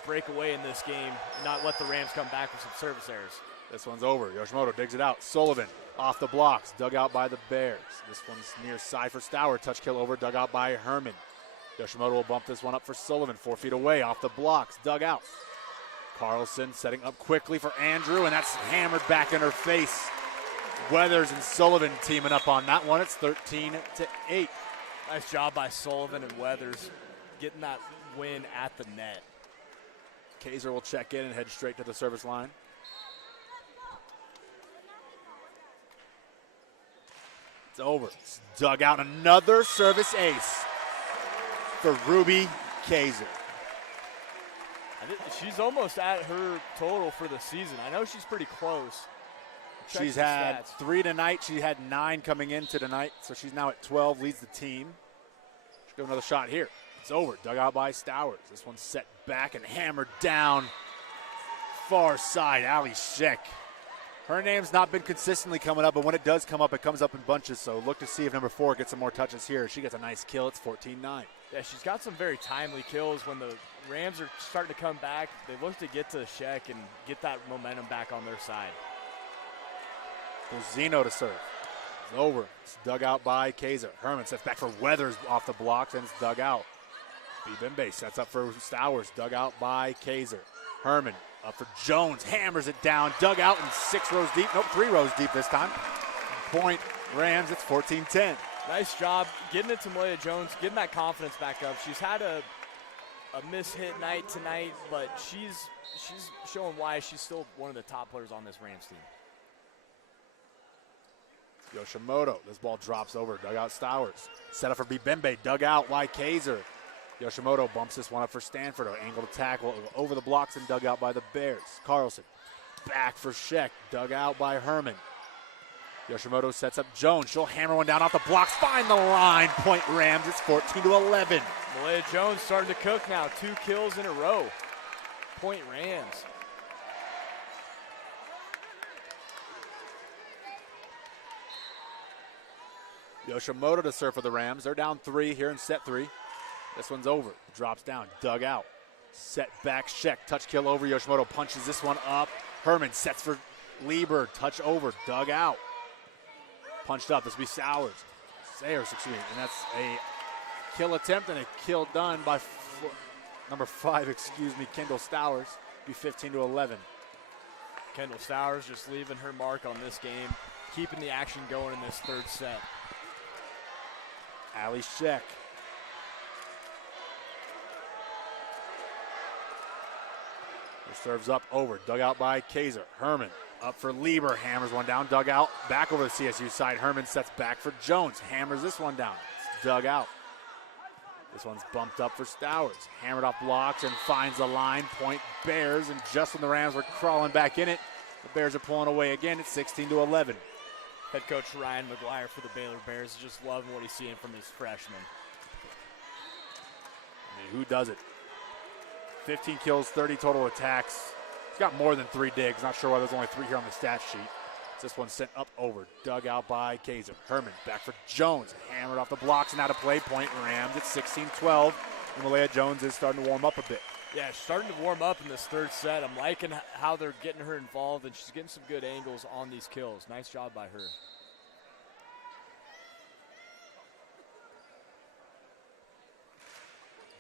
break away in this game and not let the Rams come back with some service errors. This one's over. Yoshimoto digs it out. Sullivan off the blocks, dug out by the Bears. This one's near side for Stour. Touch kill over, dug out by Herman. Yoshimoto will bump this one up for Sullivan, 4 feet away, off the blocks, dug out. Carlson setting up quickly for Andrew, and that's hammered back in her face. Weathers and Sullivan teaming up on that one. It's 13-8. Nice job by Sullivan and Weathers getting that win at the net. Kaiser will check in and head straight to the service line. It's over. It's dug out. Another service ace for Ruby Kaiser. She's almost at her total for the season. I know she's pretty close. She's had 3 tonight. She had 9 coming into tonight, so she's now at 12, leads the team. She'll give another shot here. It's over. Dug out by Stowers. This one's set back and hammered down far side, Ali Sheck. Her name's not been consistently coming up, but when it does come up, it comes up in bunches. So look to see if number 4 gets some more touches here. She gets a nice kill. It's 14-9. Yeah, she's got some very timely kills. When the Rams are starting to come back, they look to get to Sheck and get that momentum back on their side. Bozino to serve. It's over. It's dug out by Kaiser. Herman sets back for Weathers off the blocks, and it's dug out. Bibembe sets up for Stowers. Dug out by Kaiser. Herman up for Jones. Hammers it down. Dug out and 6 rows deep. Nope, 3 rows deep this time. Point Rams. It's 14-10. Nice job getting it to Malaya Jones, getting that confidence back up. She's had a miss-hit night tonight, but she's showing why she's still one of the top players on this Rams team. Yoshimoto, this ball drops over, dug out Stowers. Set up for Bibembe, dug out by Kaiser. Yoshimoto bumps this one up for Stanford, an angle to tackle over the blocks and dug out by the Bears. Carlson, back for Sheck, dug out by Herman. Yoshimoto sets up Jones, she'll hammer one down off the blocks, find the line, point Rams, it's 14-11. Malaya Jones starting to cook now, 2 kills in a row. Point Rams. Yoshimoto to serve for the Rams. They're down 3 here in set 3. This one's over. Drops down. Dug out. Set back. Sheck. Touch kill over. Yoshimoto punches this one up. Herman sets for Lieber. Touch over. Dug out. Punched up. This will be Sayers, excuse me. And that's a kill attempt and a kill done by number 5, Kendall Stowers. Be 15-11. Kendall Stowers just leaving her mark on this game, keeping the action going in this 3rd set. Ali Sheck. Serves up over, dug out by Kaiser. Herman up for Lieber, hammers one down, dug out, back over the CSU side. Herman sets back for Jones, hammers this one down, it's dug out. This one's bumped up for Stowers, hammered off blocks and finds the line, point Bears, and just when the Rams were crawling back in it, the Bears are pulling away again. It's 16-11. Head coach Ryan McGuire for the Baylor Bears is just loving what he's seeing from his freshmen. I mean, who does it? 15 kills, 30 total attacks. He's got more than 3 digs. Not sure why there's only 3 here on the stat sheet. This one sent up over, dug out by Kaiser. Herman back for Jones, hammered off the blocks and out of play. Point Rams at 16-12. And Malaya Jones is starting to warm up a bit. Yeah, she's starting to warm up in this 3rd set. I'm liking how they're getting her involved, and she's getting some good angles on these kills. Nice job by her.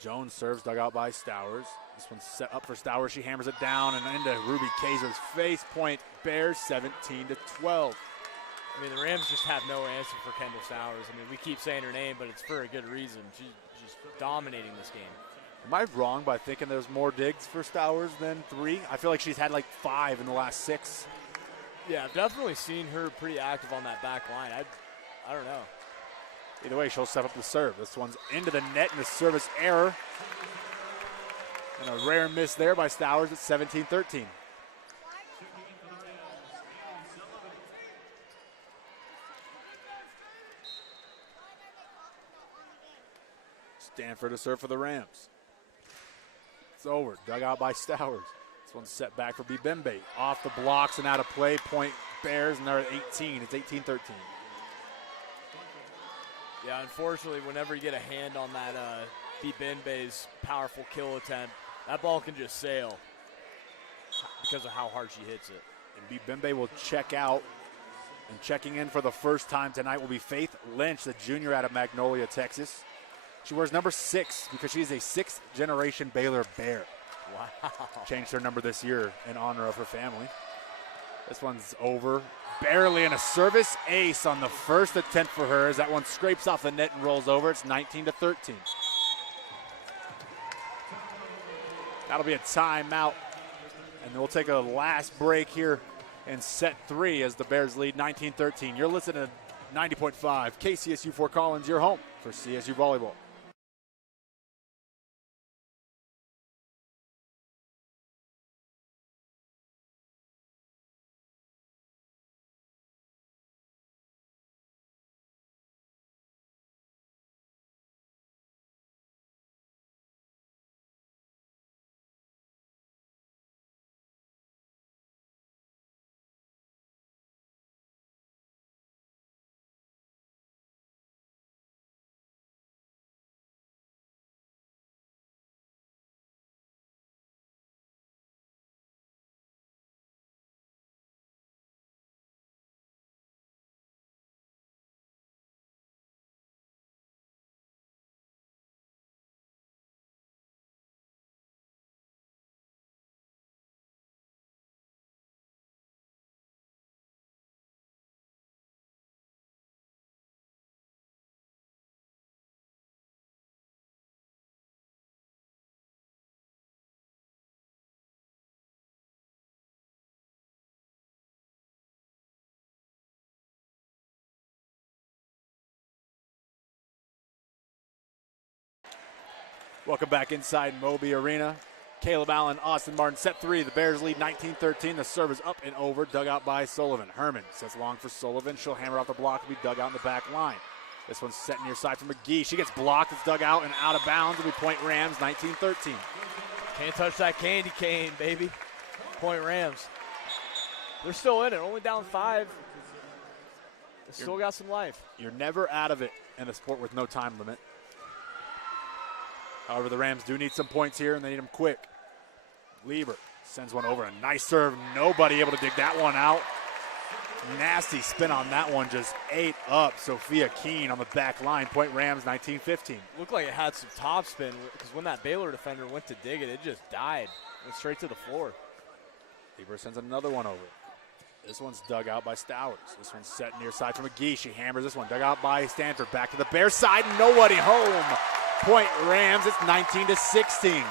Jones serves, dug out by Stowers. This one's set up for Stowers. She hammers it down and into Ruby Kaiser's face. Point Bears 17-12. I mean, the Rams just have no answer for Kendall Stowers. I mean, we keep saying her name, but it's for a good reason. She's dominating this game. Am I wrong by thinking there's more digs for Stowers than 3? I feel like she's had like 5 in the last 6. Yeah, I've definitely seen her pretty active on that back line. I don't know. Either way, she'll set up the serve. This one's into the net and a service error. And a rare miss there by Stowers at 17-13. Stanford to serve for the Rams. It's over. Dug out by Stowers. This one's set back for Bibembe. Off the blocks and out of play. Point Bears, and they're at 18. It's 18-13. Yeah, unfortunately, whenever you get a hand on that Bibembe's powerful kill attempt, that ball can just sail because of how hard she hits it. And Bibembe will check out. And checking in for the first time tonight will be Faith Lynch, the junior out of Magnolia, Texas. She wears number 6 because she's a 6th-generation Baylor Bear. Wow. Changed her number this year in honor of her family. This one's over. Barely in a service ace on the first attempt for her as that one scrapes off the net and rolls over. It's 19-13. That'll be a timeout. And we'll take a last break here in set 3 as the Bears lead 19-13. You're listening to 90.5 KCSU Fort Collins, your home for CSU Volleyball. Welcome back inside Moby Arena. Caleb Allen, Austin Martin, set 3. The Bears lead 19-13. The serve is up and over, dug out by Sullivan. Herman sets long for Sullivan. She'll hammer off the block and be dug out in the back line. This one's set near side for McGee. She gets blocked. It's dug out and out of bounds. It'll be point Rams, 19-13. Can't touch that candy cane, baby. Point Rams. They're still in it, only down 5. They still got some life. You're never out of it in a sport with no time limit. However, the Rams do need some points here, and they need them quick. Lieber sends one over. A nice serve. Nobody able to dig that one out. Nasty spin on that one. Just ate up Sophia Keene on the back line. Point Rams, 19-15. Looked like it had some top spin because when that Baylor defender went to dig it, it just died. Went straight to the floor. Lieber sends another one over. This one's dug out by Stowers. This one's set near side for McGee. She hammers this one. Dug out by Stanford. Back to the Bears side. Nobody home. Point Rams. It's 19-16.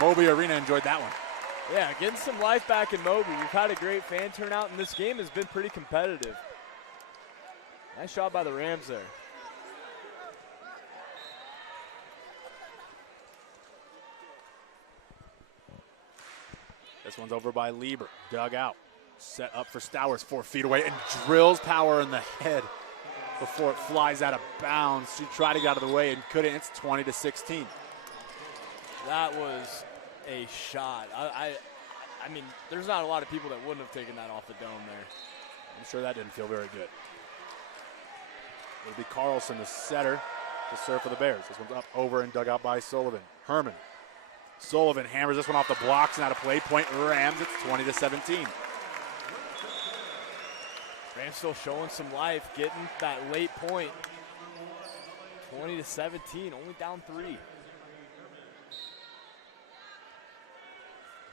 Moby Arena enjoyed that one. Yeah, getting some life back in Moby. We've had a great fan turnout, and this game has been pretty competitive. Nice shot by the Rams there. This one's over by Lieber. Dug out. Set up for Stowers. 4 feet away and drills Power in the head before it flies out of bounds. She tried to get out of the way and couldn't. It's 20-16. That was a shot. I mean, there's not a lot of people that wouldn't have taken that off the dome there. I'm sure that didn't feel very good. It'll be Carlson, the setter, to serve for the Bears. This one's up, over, and dug out by Sullivan. Herman. Sullivan hammers this one off the blocks and out of play. Point Rams. It's 20-17. Rams still showing some life, getting that late point. 20-17, only down 3.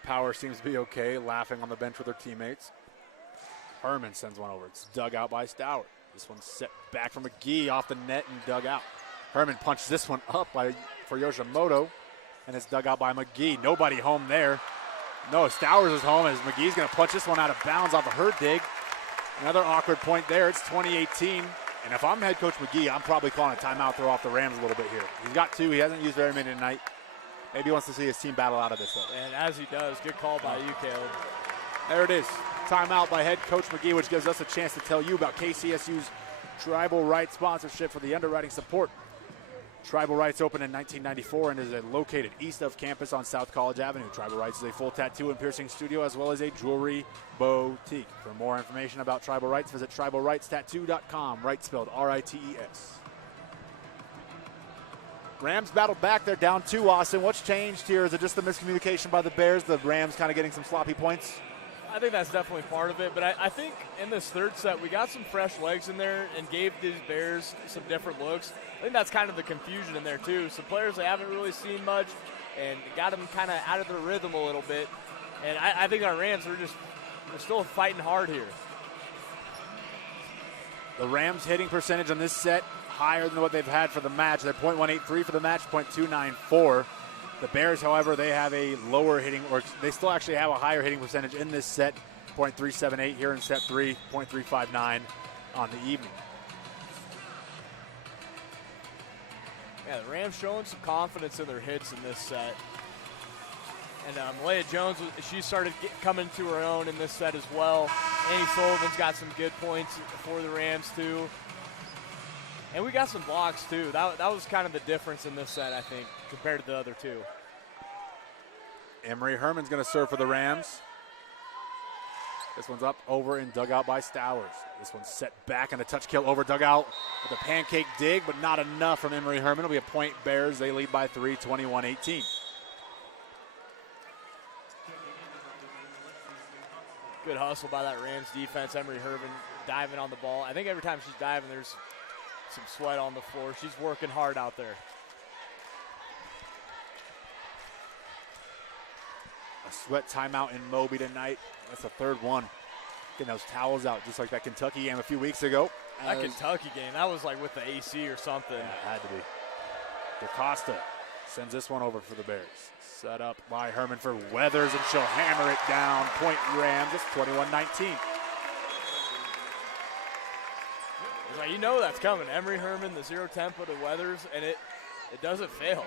Power seems to be okay, laughing on the bench with her teammates. Herman sends one over. It's dug out by Stowers. This one's set back from McGee off the net and dug out. Herman punches this one up for Yoshimoto, and it's dug out by McGee. Nobody home there. No, Stowers is home as McGee's going to punch this one out of bounds off of her dig. Another awkward point there. It's 20-18. And if I'm head coach McGee, I'm probably calling a timeout, throw off the Rams a little bit here. He's got 2. He hasn't used very many tonight. Maybe he wants to see his team battle out of this, though. And as he does, good call by you, Caleb. There it is. Timeout by head coach McGee, which gives us a chance to tell you about KCSU's Tribal Rights sponsorship for the underwriting support. Tribal Rights opened in 1994 and is located east of campus on South College Avenue. Tribal Rights is a full tattoo and piercing studio as well as a jewelry boutique. For more information about Tribal Rights, visit tribalrightstattoo.com. Right spelled R-I-T-E-S. Rams battled back. They're down 2, Austin. What's changed here? Is it just the miscommunication by the Bears, the Rams kind of getting some sloppy points? I think that's definitely part of it, but I think in this third set we got some fresh legs in there and gave these Bears some different looks. I think that's kind of the confusion in there too. Some players they haven't really seen much and got them kind of out of their rhythm a little bit. And I think our Rams we're still fighting hard here. The Rams hitting percentage on this set higher than what they've had for the match. They're .183 for the match, .294. The Bears, however, they have a lower hitting, or they still actually have a higher hitting percentage in this set, .378 here in set 3, .359 on the evening. Yeah, the Rams showing some confidence in their hits in this set. And Malaya Jones, she started coming to her own in this set as well. Annie Sullivan's got some good points for the Rams too. And we got some blocks too. That was kind of the difference in this set, I think, compared to the other 2. Emery Herman's going to serve for the Rams. This one's up, over, and dug out by Stowers. This one's set back and a touch kill over, dug out with a pancake dig, but not enough from Emery Herman. It'll be a point Bears. They lead by 3, 21-18. Good hustle by that Rams defense. Emery Herman diving on the ball. I think every time she's diving, there's some sweat on the floor. She's working hard out there. A sweat timeout in Moby tonight. That's the 3rd one. Getting those towels out just like that Kentucky game a few weeks ago. That Kentucky game, that was like with the AC or something. Yeah, it had to be. DaCosta sends this one over for the Bears. Set up by Herman for Weathers, and she'll hammer it down. Point Rams. It's 21-19. Like, you know that's coming. Emery Herman, the 0 tempo to Weathers, and it doesn't fail.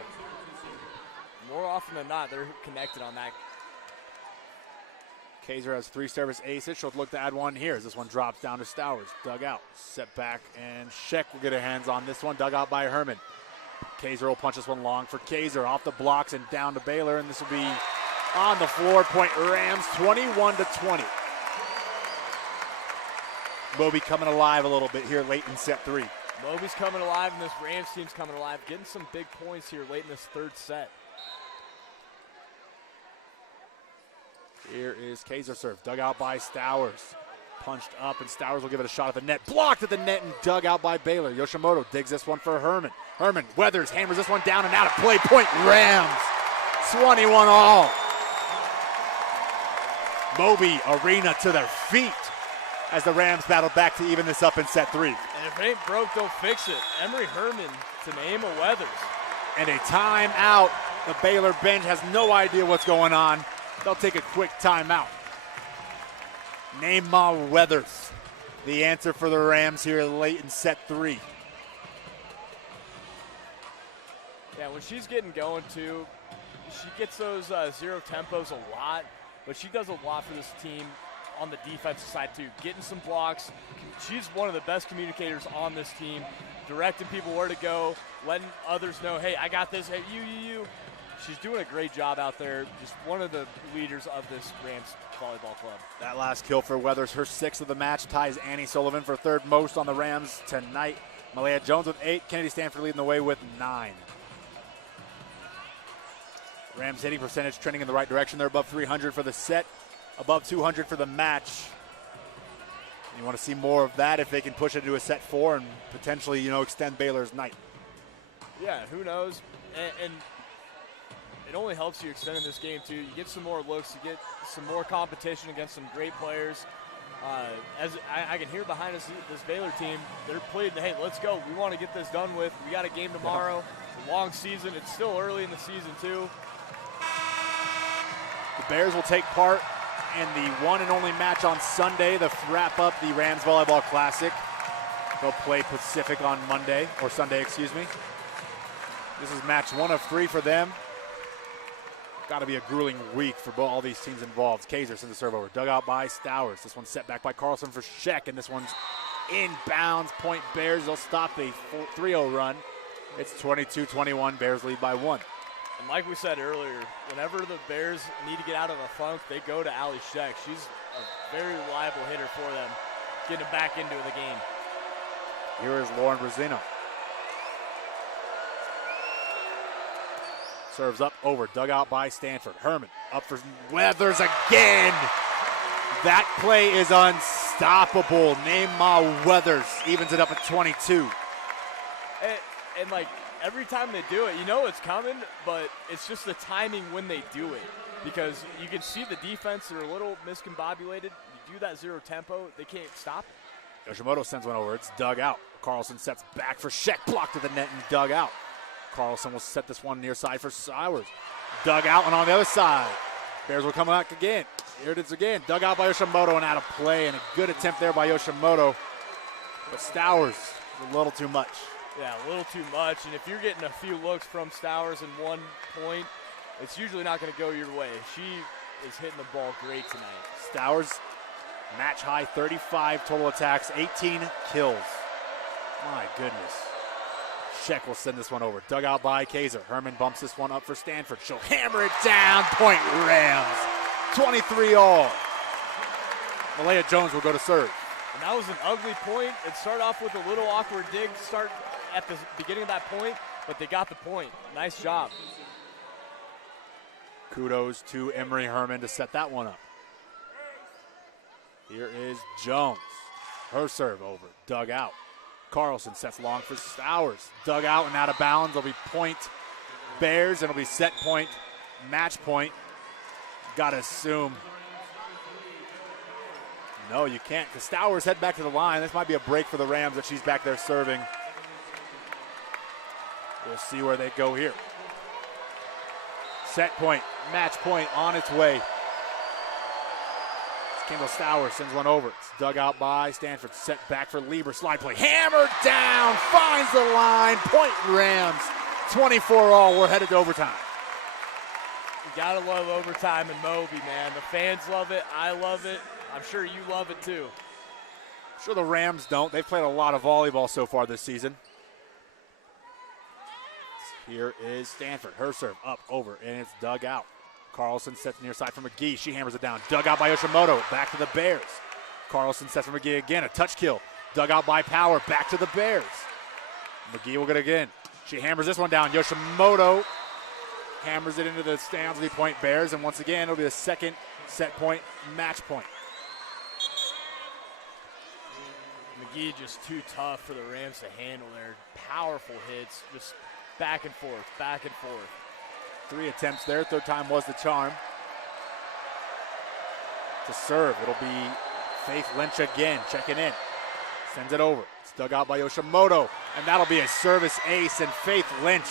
more often than not, they're connected on that. Kaiser has 3 service aces. She'll look to add one here as this one drops down to Stowers. Dug out, set back, and Sheck will get her hands on this one. Dug out by Herman. Kaiser will punch this one long for Kaiser. Off the blocks and down to Baylor, and this will be on the floor. Point Rams, 21-20. Moby coming alive a little bit here late in set 3. Moby's coming alive, and this Rams team's coming alive, getting some big points here late in this 3rd set. Here is Kaiser serve, dug out by Stowers. Punched up, and Stowers will give it a shot at the net. Blocked at the net and dug out by Baylor. Yoshimoto digs this one for Herman. Herman weathers, hammers this one down and out of play. Point Rams, 21-all. Moby Arena to their feet as the Rams battle back to even this up in set 3. And if it ain't broke, don't fix it. Emery Herman to Naima Weathers. And a timeout. The Baylor bench has no idea what's going on. They'll take a quick timeout. Naima Weathers, the answer for the Rams here late in set 3. Yeah, when she's getting going too, she gets those 0 tempos a lot, but she does a lot for this team on the defensive side too. Getting some blocks. She's one of the best communicators on this team, directing people where to go, letting others know, hey, I got this, hey, you. She's doing a great job out there. Just one of the leaders of this Rams volleyball club. That last kill for Weathers, her 6th of the match, ties Annie Sullivan for 3rd most on the Rams tonight. Malaya Jones with 8, Kennedy Stanford leading the way with 9. Rams hitting percentage trending in the right direction. They're above 300 for the set, above 200 for the match. You want to see more of that if they can push it into a set 4 and potentially, extend Baylor's night. Yeah, who knows? And it only helps you extend in this game too. You get some more looks, you get some more competition against some great players. As I can hear behind us, this Baylor team, they're pleading, hey, let's go. We want to get this done with. We got a game tomorrow. Long season. It's still early in the season too. The Bears will take part in the one and only match on Sunday to wrap up the Rams Volleyball Classic. They'll play Pacific on Monday, or Sunday, excuse me. This is match 1 of 3 for them. Got to be a grueling week for all these teams involved. Kaiser sends the serve over. Dug out by Stowers. This one's set back by Carlson for Sheck, and this one's inbounds. Point Bears. They'll stop a 3-0 run. It's 22-21. Bears lead by 1. And like we said earlier, whenever the Bears need to get out of a funk, they go to Allie Sheck. She's a very reliable hitter for them, getting back into the game. Here is Lauren Brazino. Serves up over, dug out by Stanford. Herman up for Weathers again. That play is unstoppable. Naima Weathers evens it up at 22. And like every time they do it, you know it's coming, but it's just the timing when they do it. Because you can see the defense, they're a little miscombobulated. You do that 0 tempo, they can't stop it. Yoshimoto sends one over. It's dug out. Carlson sets back for Sheck. Blocked at the net and dug out. Carlson will set this one near side for Sowers. Dug out and on the other side. Bears will come back again. Here it is again. Dug out by Yoshimoto and out of play. And a good attempt there by Yoshimoto. But Stowers, a little too much. Yeah, a little too much. And if you're getting a few looks from Stowers in 1 point, it's usually not going to go your way. She is hitting the ball great tonight. Stowers, match high 35 total attacks, 18 kills. My goodness. Sheck will send this one over. Dug out by Kaiser. Herman bumps this one up for Stanford. She'll hammer it down. Point Rams. 23-all. Malaya Jones will go to serve. And that was an ugly point. It started off with a little awkward dig to start at the beginning of that point, but they got the point. Nice job. Kudos to Emery Herman to set that one up. Here is Jones. Her serve over. Dug out. Carlson sets long for Stowers. Dug out and out of bounds. It'll be point Bears, and it'll be set point, match point. Gotta assume. No, you can't, because Stowers head back to the line. This might be a break for the Rams that she's back there serving. We'll see where they go here. Set point, match point on its way. Kendall Stowers sends one over. It's dug out by Stanford. Set back for Lieber. Slide play. Hammered down. Finds the line. Point Rams. 24-all. We're headed to overtime. gotta love overtime in Moby, man. The fans love it. I love it. I'm sure you love it too. Sure, the Rams don't. They've played a lot of volleyball so far this season. Here is Stanford. Her serve up, over, and it's dug out. Carlson sets near side for McGee. She hammers it down. Dug out by Yoshimoto. Back to the Bears. Carlson sets for McGee again. A touch kill. Dug out by Power. Back to the Bears. McGee will get it again. She hammers this one down. Yoshimoto hammers it into the Stanley Point Bears. And once again, it'll be a second set point, match point. McGee just too tough for the Rams to handle there. Powerful hits, just back and forth, back and forth. 3 attempts there. Third time was the charm. To serve, it'll be Faith Lynch again, checking in. Sends it over. It's dug out by Yoshimoto, and that'll be a service ace, and Faith Lynch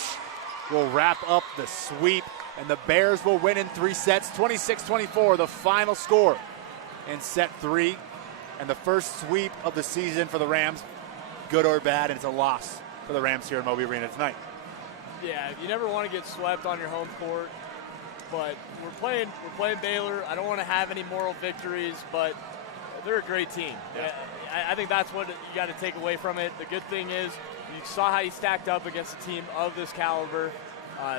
will wrap up the sweep, and the Bears will win in 3 sets, 26-24, the final score in set 3, and the first sweep of the season for the Rams, good or bad, and it's a loss for the Rams here in Moby Arena tonight. Yeah, you never want to get swept on your home court, but we're playing Baylor. I don't want to have any moral victories, but they're a great team. Yeah. I think that's what you got to take away from it. The good thing is you saw how you stacked up against a team of this caliber.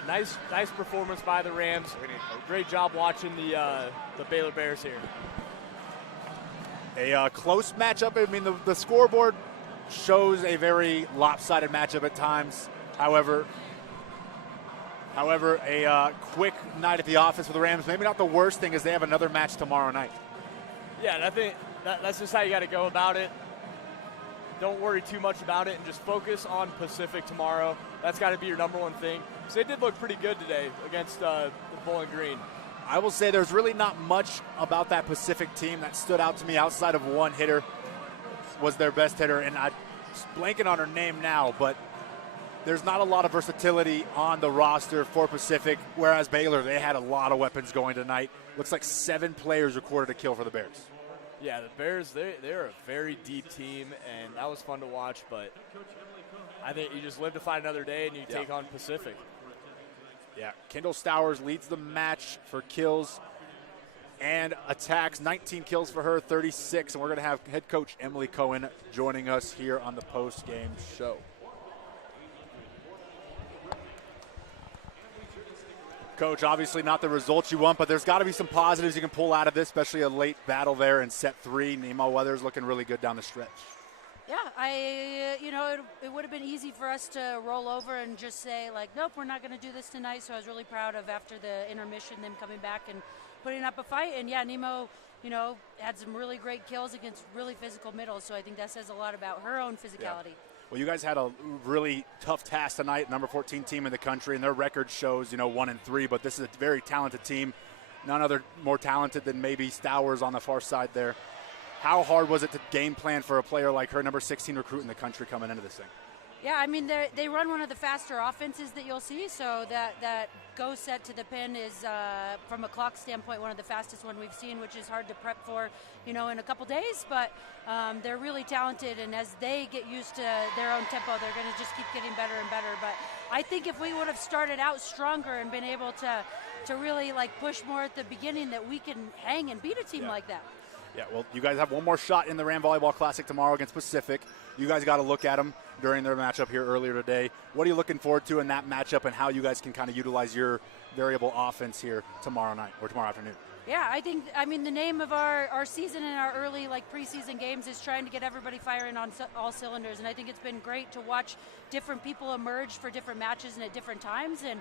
Nice performance by the Rams. Great job watching the Baylor Bears here. A close matchup. I mean, the scoreboard shows a very lopsided matchup at times. However, a quick night at the office for the Rams. Maybe not the worst thing is they have another match tomorrow night. Yeah, and I think that's just how you got to go about it. Don't worry too much about it and just focus on Pacific tomorrow. That's got to be your number one thing. So they did look pretty good today against the Bowling Green. I will say there's really not much about that Pacific team that stood out to me outside of one hitter was their best hitter, and I'm blanking on her name now, but there's not a lot of versatility on the roster for Pacific, whereas Baylor, they had a lot of weapons going tonight. Looks like 7 players recorded a kill for the Bears. Yeah, the Bears, they're a very deep team, and that was fun to watch, but I think you just live to fight another day, and you take on Pacific. Yeah, Kendall Stowers leads the match for kills and attacks. 19 kills for her, 36, and we're going to have head coach Emily Cohen joining us here on the post-game show. Coach, obviously not the results you want, but there's got to be some positives you can pull out of this, especially a late battle there in set 3. Nemo Weathers looking really good down the stretch. Yeah, it would have been easy for us to roll over and just say, like, nope, we're not going to do this tonight. So I was really proud of, after the intermission, them coming back and putting up a fight. And, yeah, Nemo, had some really great kills against really physical middles. So I think that says a lot about her own physicality. Yeah. Well, you guys had a really tough task tonight, number 14 team in the country, and their record shows, 1-3. But this is a very talented team. None other more talented than maybe Stowers on the far side there. How hard was it to game plan for a player like her, number 16 recruit in the country, coming into this thing? Yeah, I mean, they run one of the faster offenses that you'll see, so that go set to the pin is, from a clock standpoint, one of the fastest one we've seen, which is hard to prep for, in a couple days, but they're really talented, and as they get used to their own tempo, they're going to just keep getting better and better. But I think if we would have started out stronger and been able to really, push more at the beginning, that we can hang and beat a team like that. Yeah, well, you guys have one more shot in the Ram Volleyball Classic tomorrow against Pacific. You guys got to look at them during their matchup here earlier today. What are you looking forward to in that matchup, and how you guys can kind of utilize your variable offense here tomorrow night or tomorrow afternoon? Yeah, the name of our season and our early preseason games is trying to get everybody firing on all cylinders, and I think it's been great to watch different people emerge for different matches and at different times, and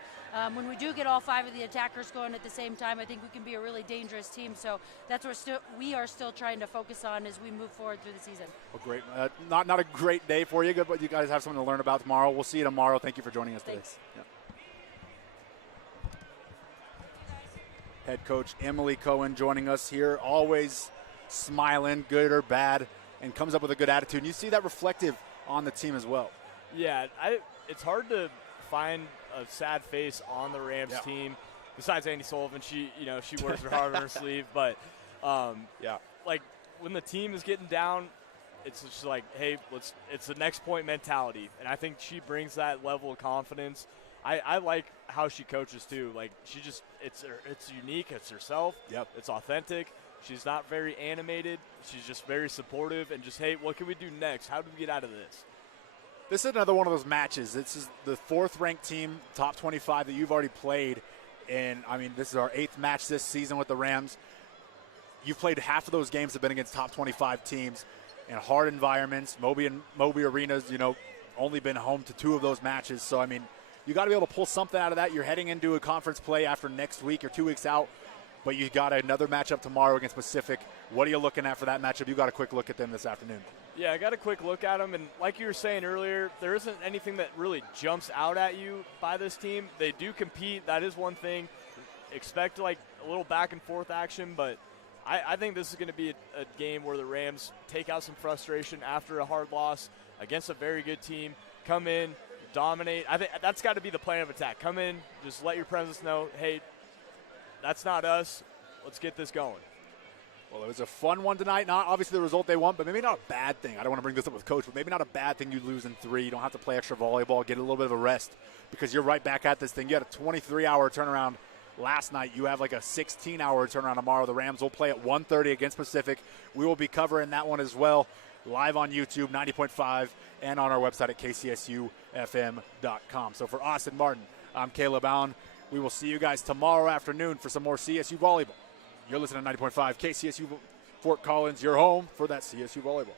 when we do get all 5 of the attackers going at the same time, I think we can be a really dangerous team, so that's what we are still trying to focus on as we move forward through the season. Well, great. Not a great day for you, but you guys have something to learn about tomorrow. We'll see you tomorrow. Thank you for joining us today. Thanks. Yeah. Head coach Emily Cohen joining us here, always smiling, good or bad, and comes up with a good attitude. And you see that reflective on the team as well. Yeah, it's hard to find a sad face on the Rams team. Besides Andy Sullivan, she wears her heart on her sleeve. But when the team is getting down, it's just like, hey, it's the next point mentality, and I think she brings that level of confidence. I like how she coaches too. Like it's unique. It's herself. Yep. It's authentic. She's not very animated. She's just very supportive and just, hey, what can we do next? How do we get out of this? This is another one of those matches. This is the 4th-ranked team, top 25 that you've already played. And, I mean, this is our 8th match this season with the Rams. You've played half of those games have been against top 25 teams in hard environments. Moby Arena's, only been home to 2 of those matches. So, I mean, you got to be able to pull something out of that. You're heading into a conference play after next week or 2 weeks out, but you got another matchup tomorrow against Pacific. What are you looking at for that matchup? You got a quick look at them this afternoon. Yeah, I got a quick look at them, and like you were saying earlier, there isn't anything that really jumps out at you by this team. They do compete. That is one thing. Expect like a little back and forth action, but I think this is going to be a game where the Rams take out some frustration after a hard loss against a very good team, come in, dominate. I think that's got to be the plan of attack. Come in, just let your presence know, hey, that's not us. Let's get this going. Well, it was a fun one tonight. Not obviously the result they want, but maybe not a bad thing. I don't want to bring this up with Coach, but maybe not a bad thing you lose in 3. You don't have to play extra volleyball, get a little bit of a rest because you're right back at this thing. You had a 23-hour turnaround last night. You have like a 16-hour turnaround tomorrow. The Rams will play at 1:30 against Pacific. We will be covering that one as well, live on YouTube, 90.5, and on our website at kcsufm.com. So for Austin Martin, I'm Caleb Allen. We will see you guys tomorrow afternoon for some more CSU Volleyball. You're listening to 90.5 KCSU Fort Collins, your home for that CSU Volleyball.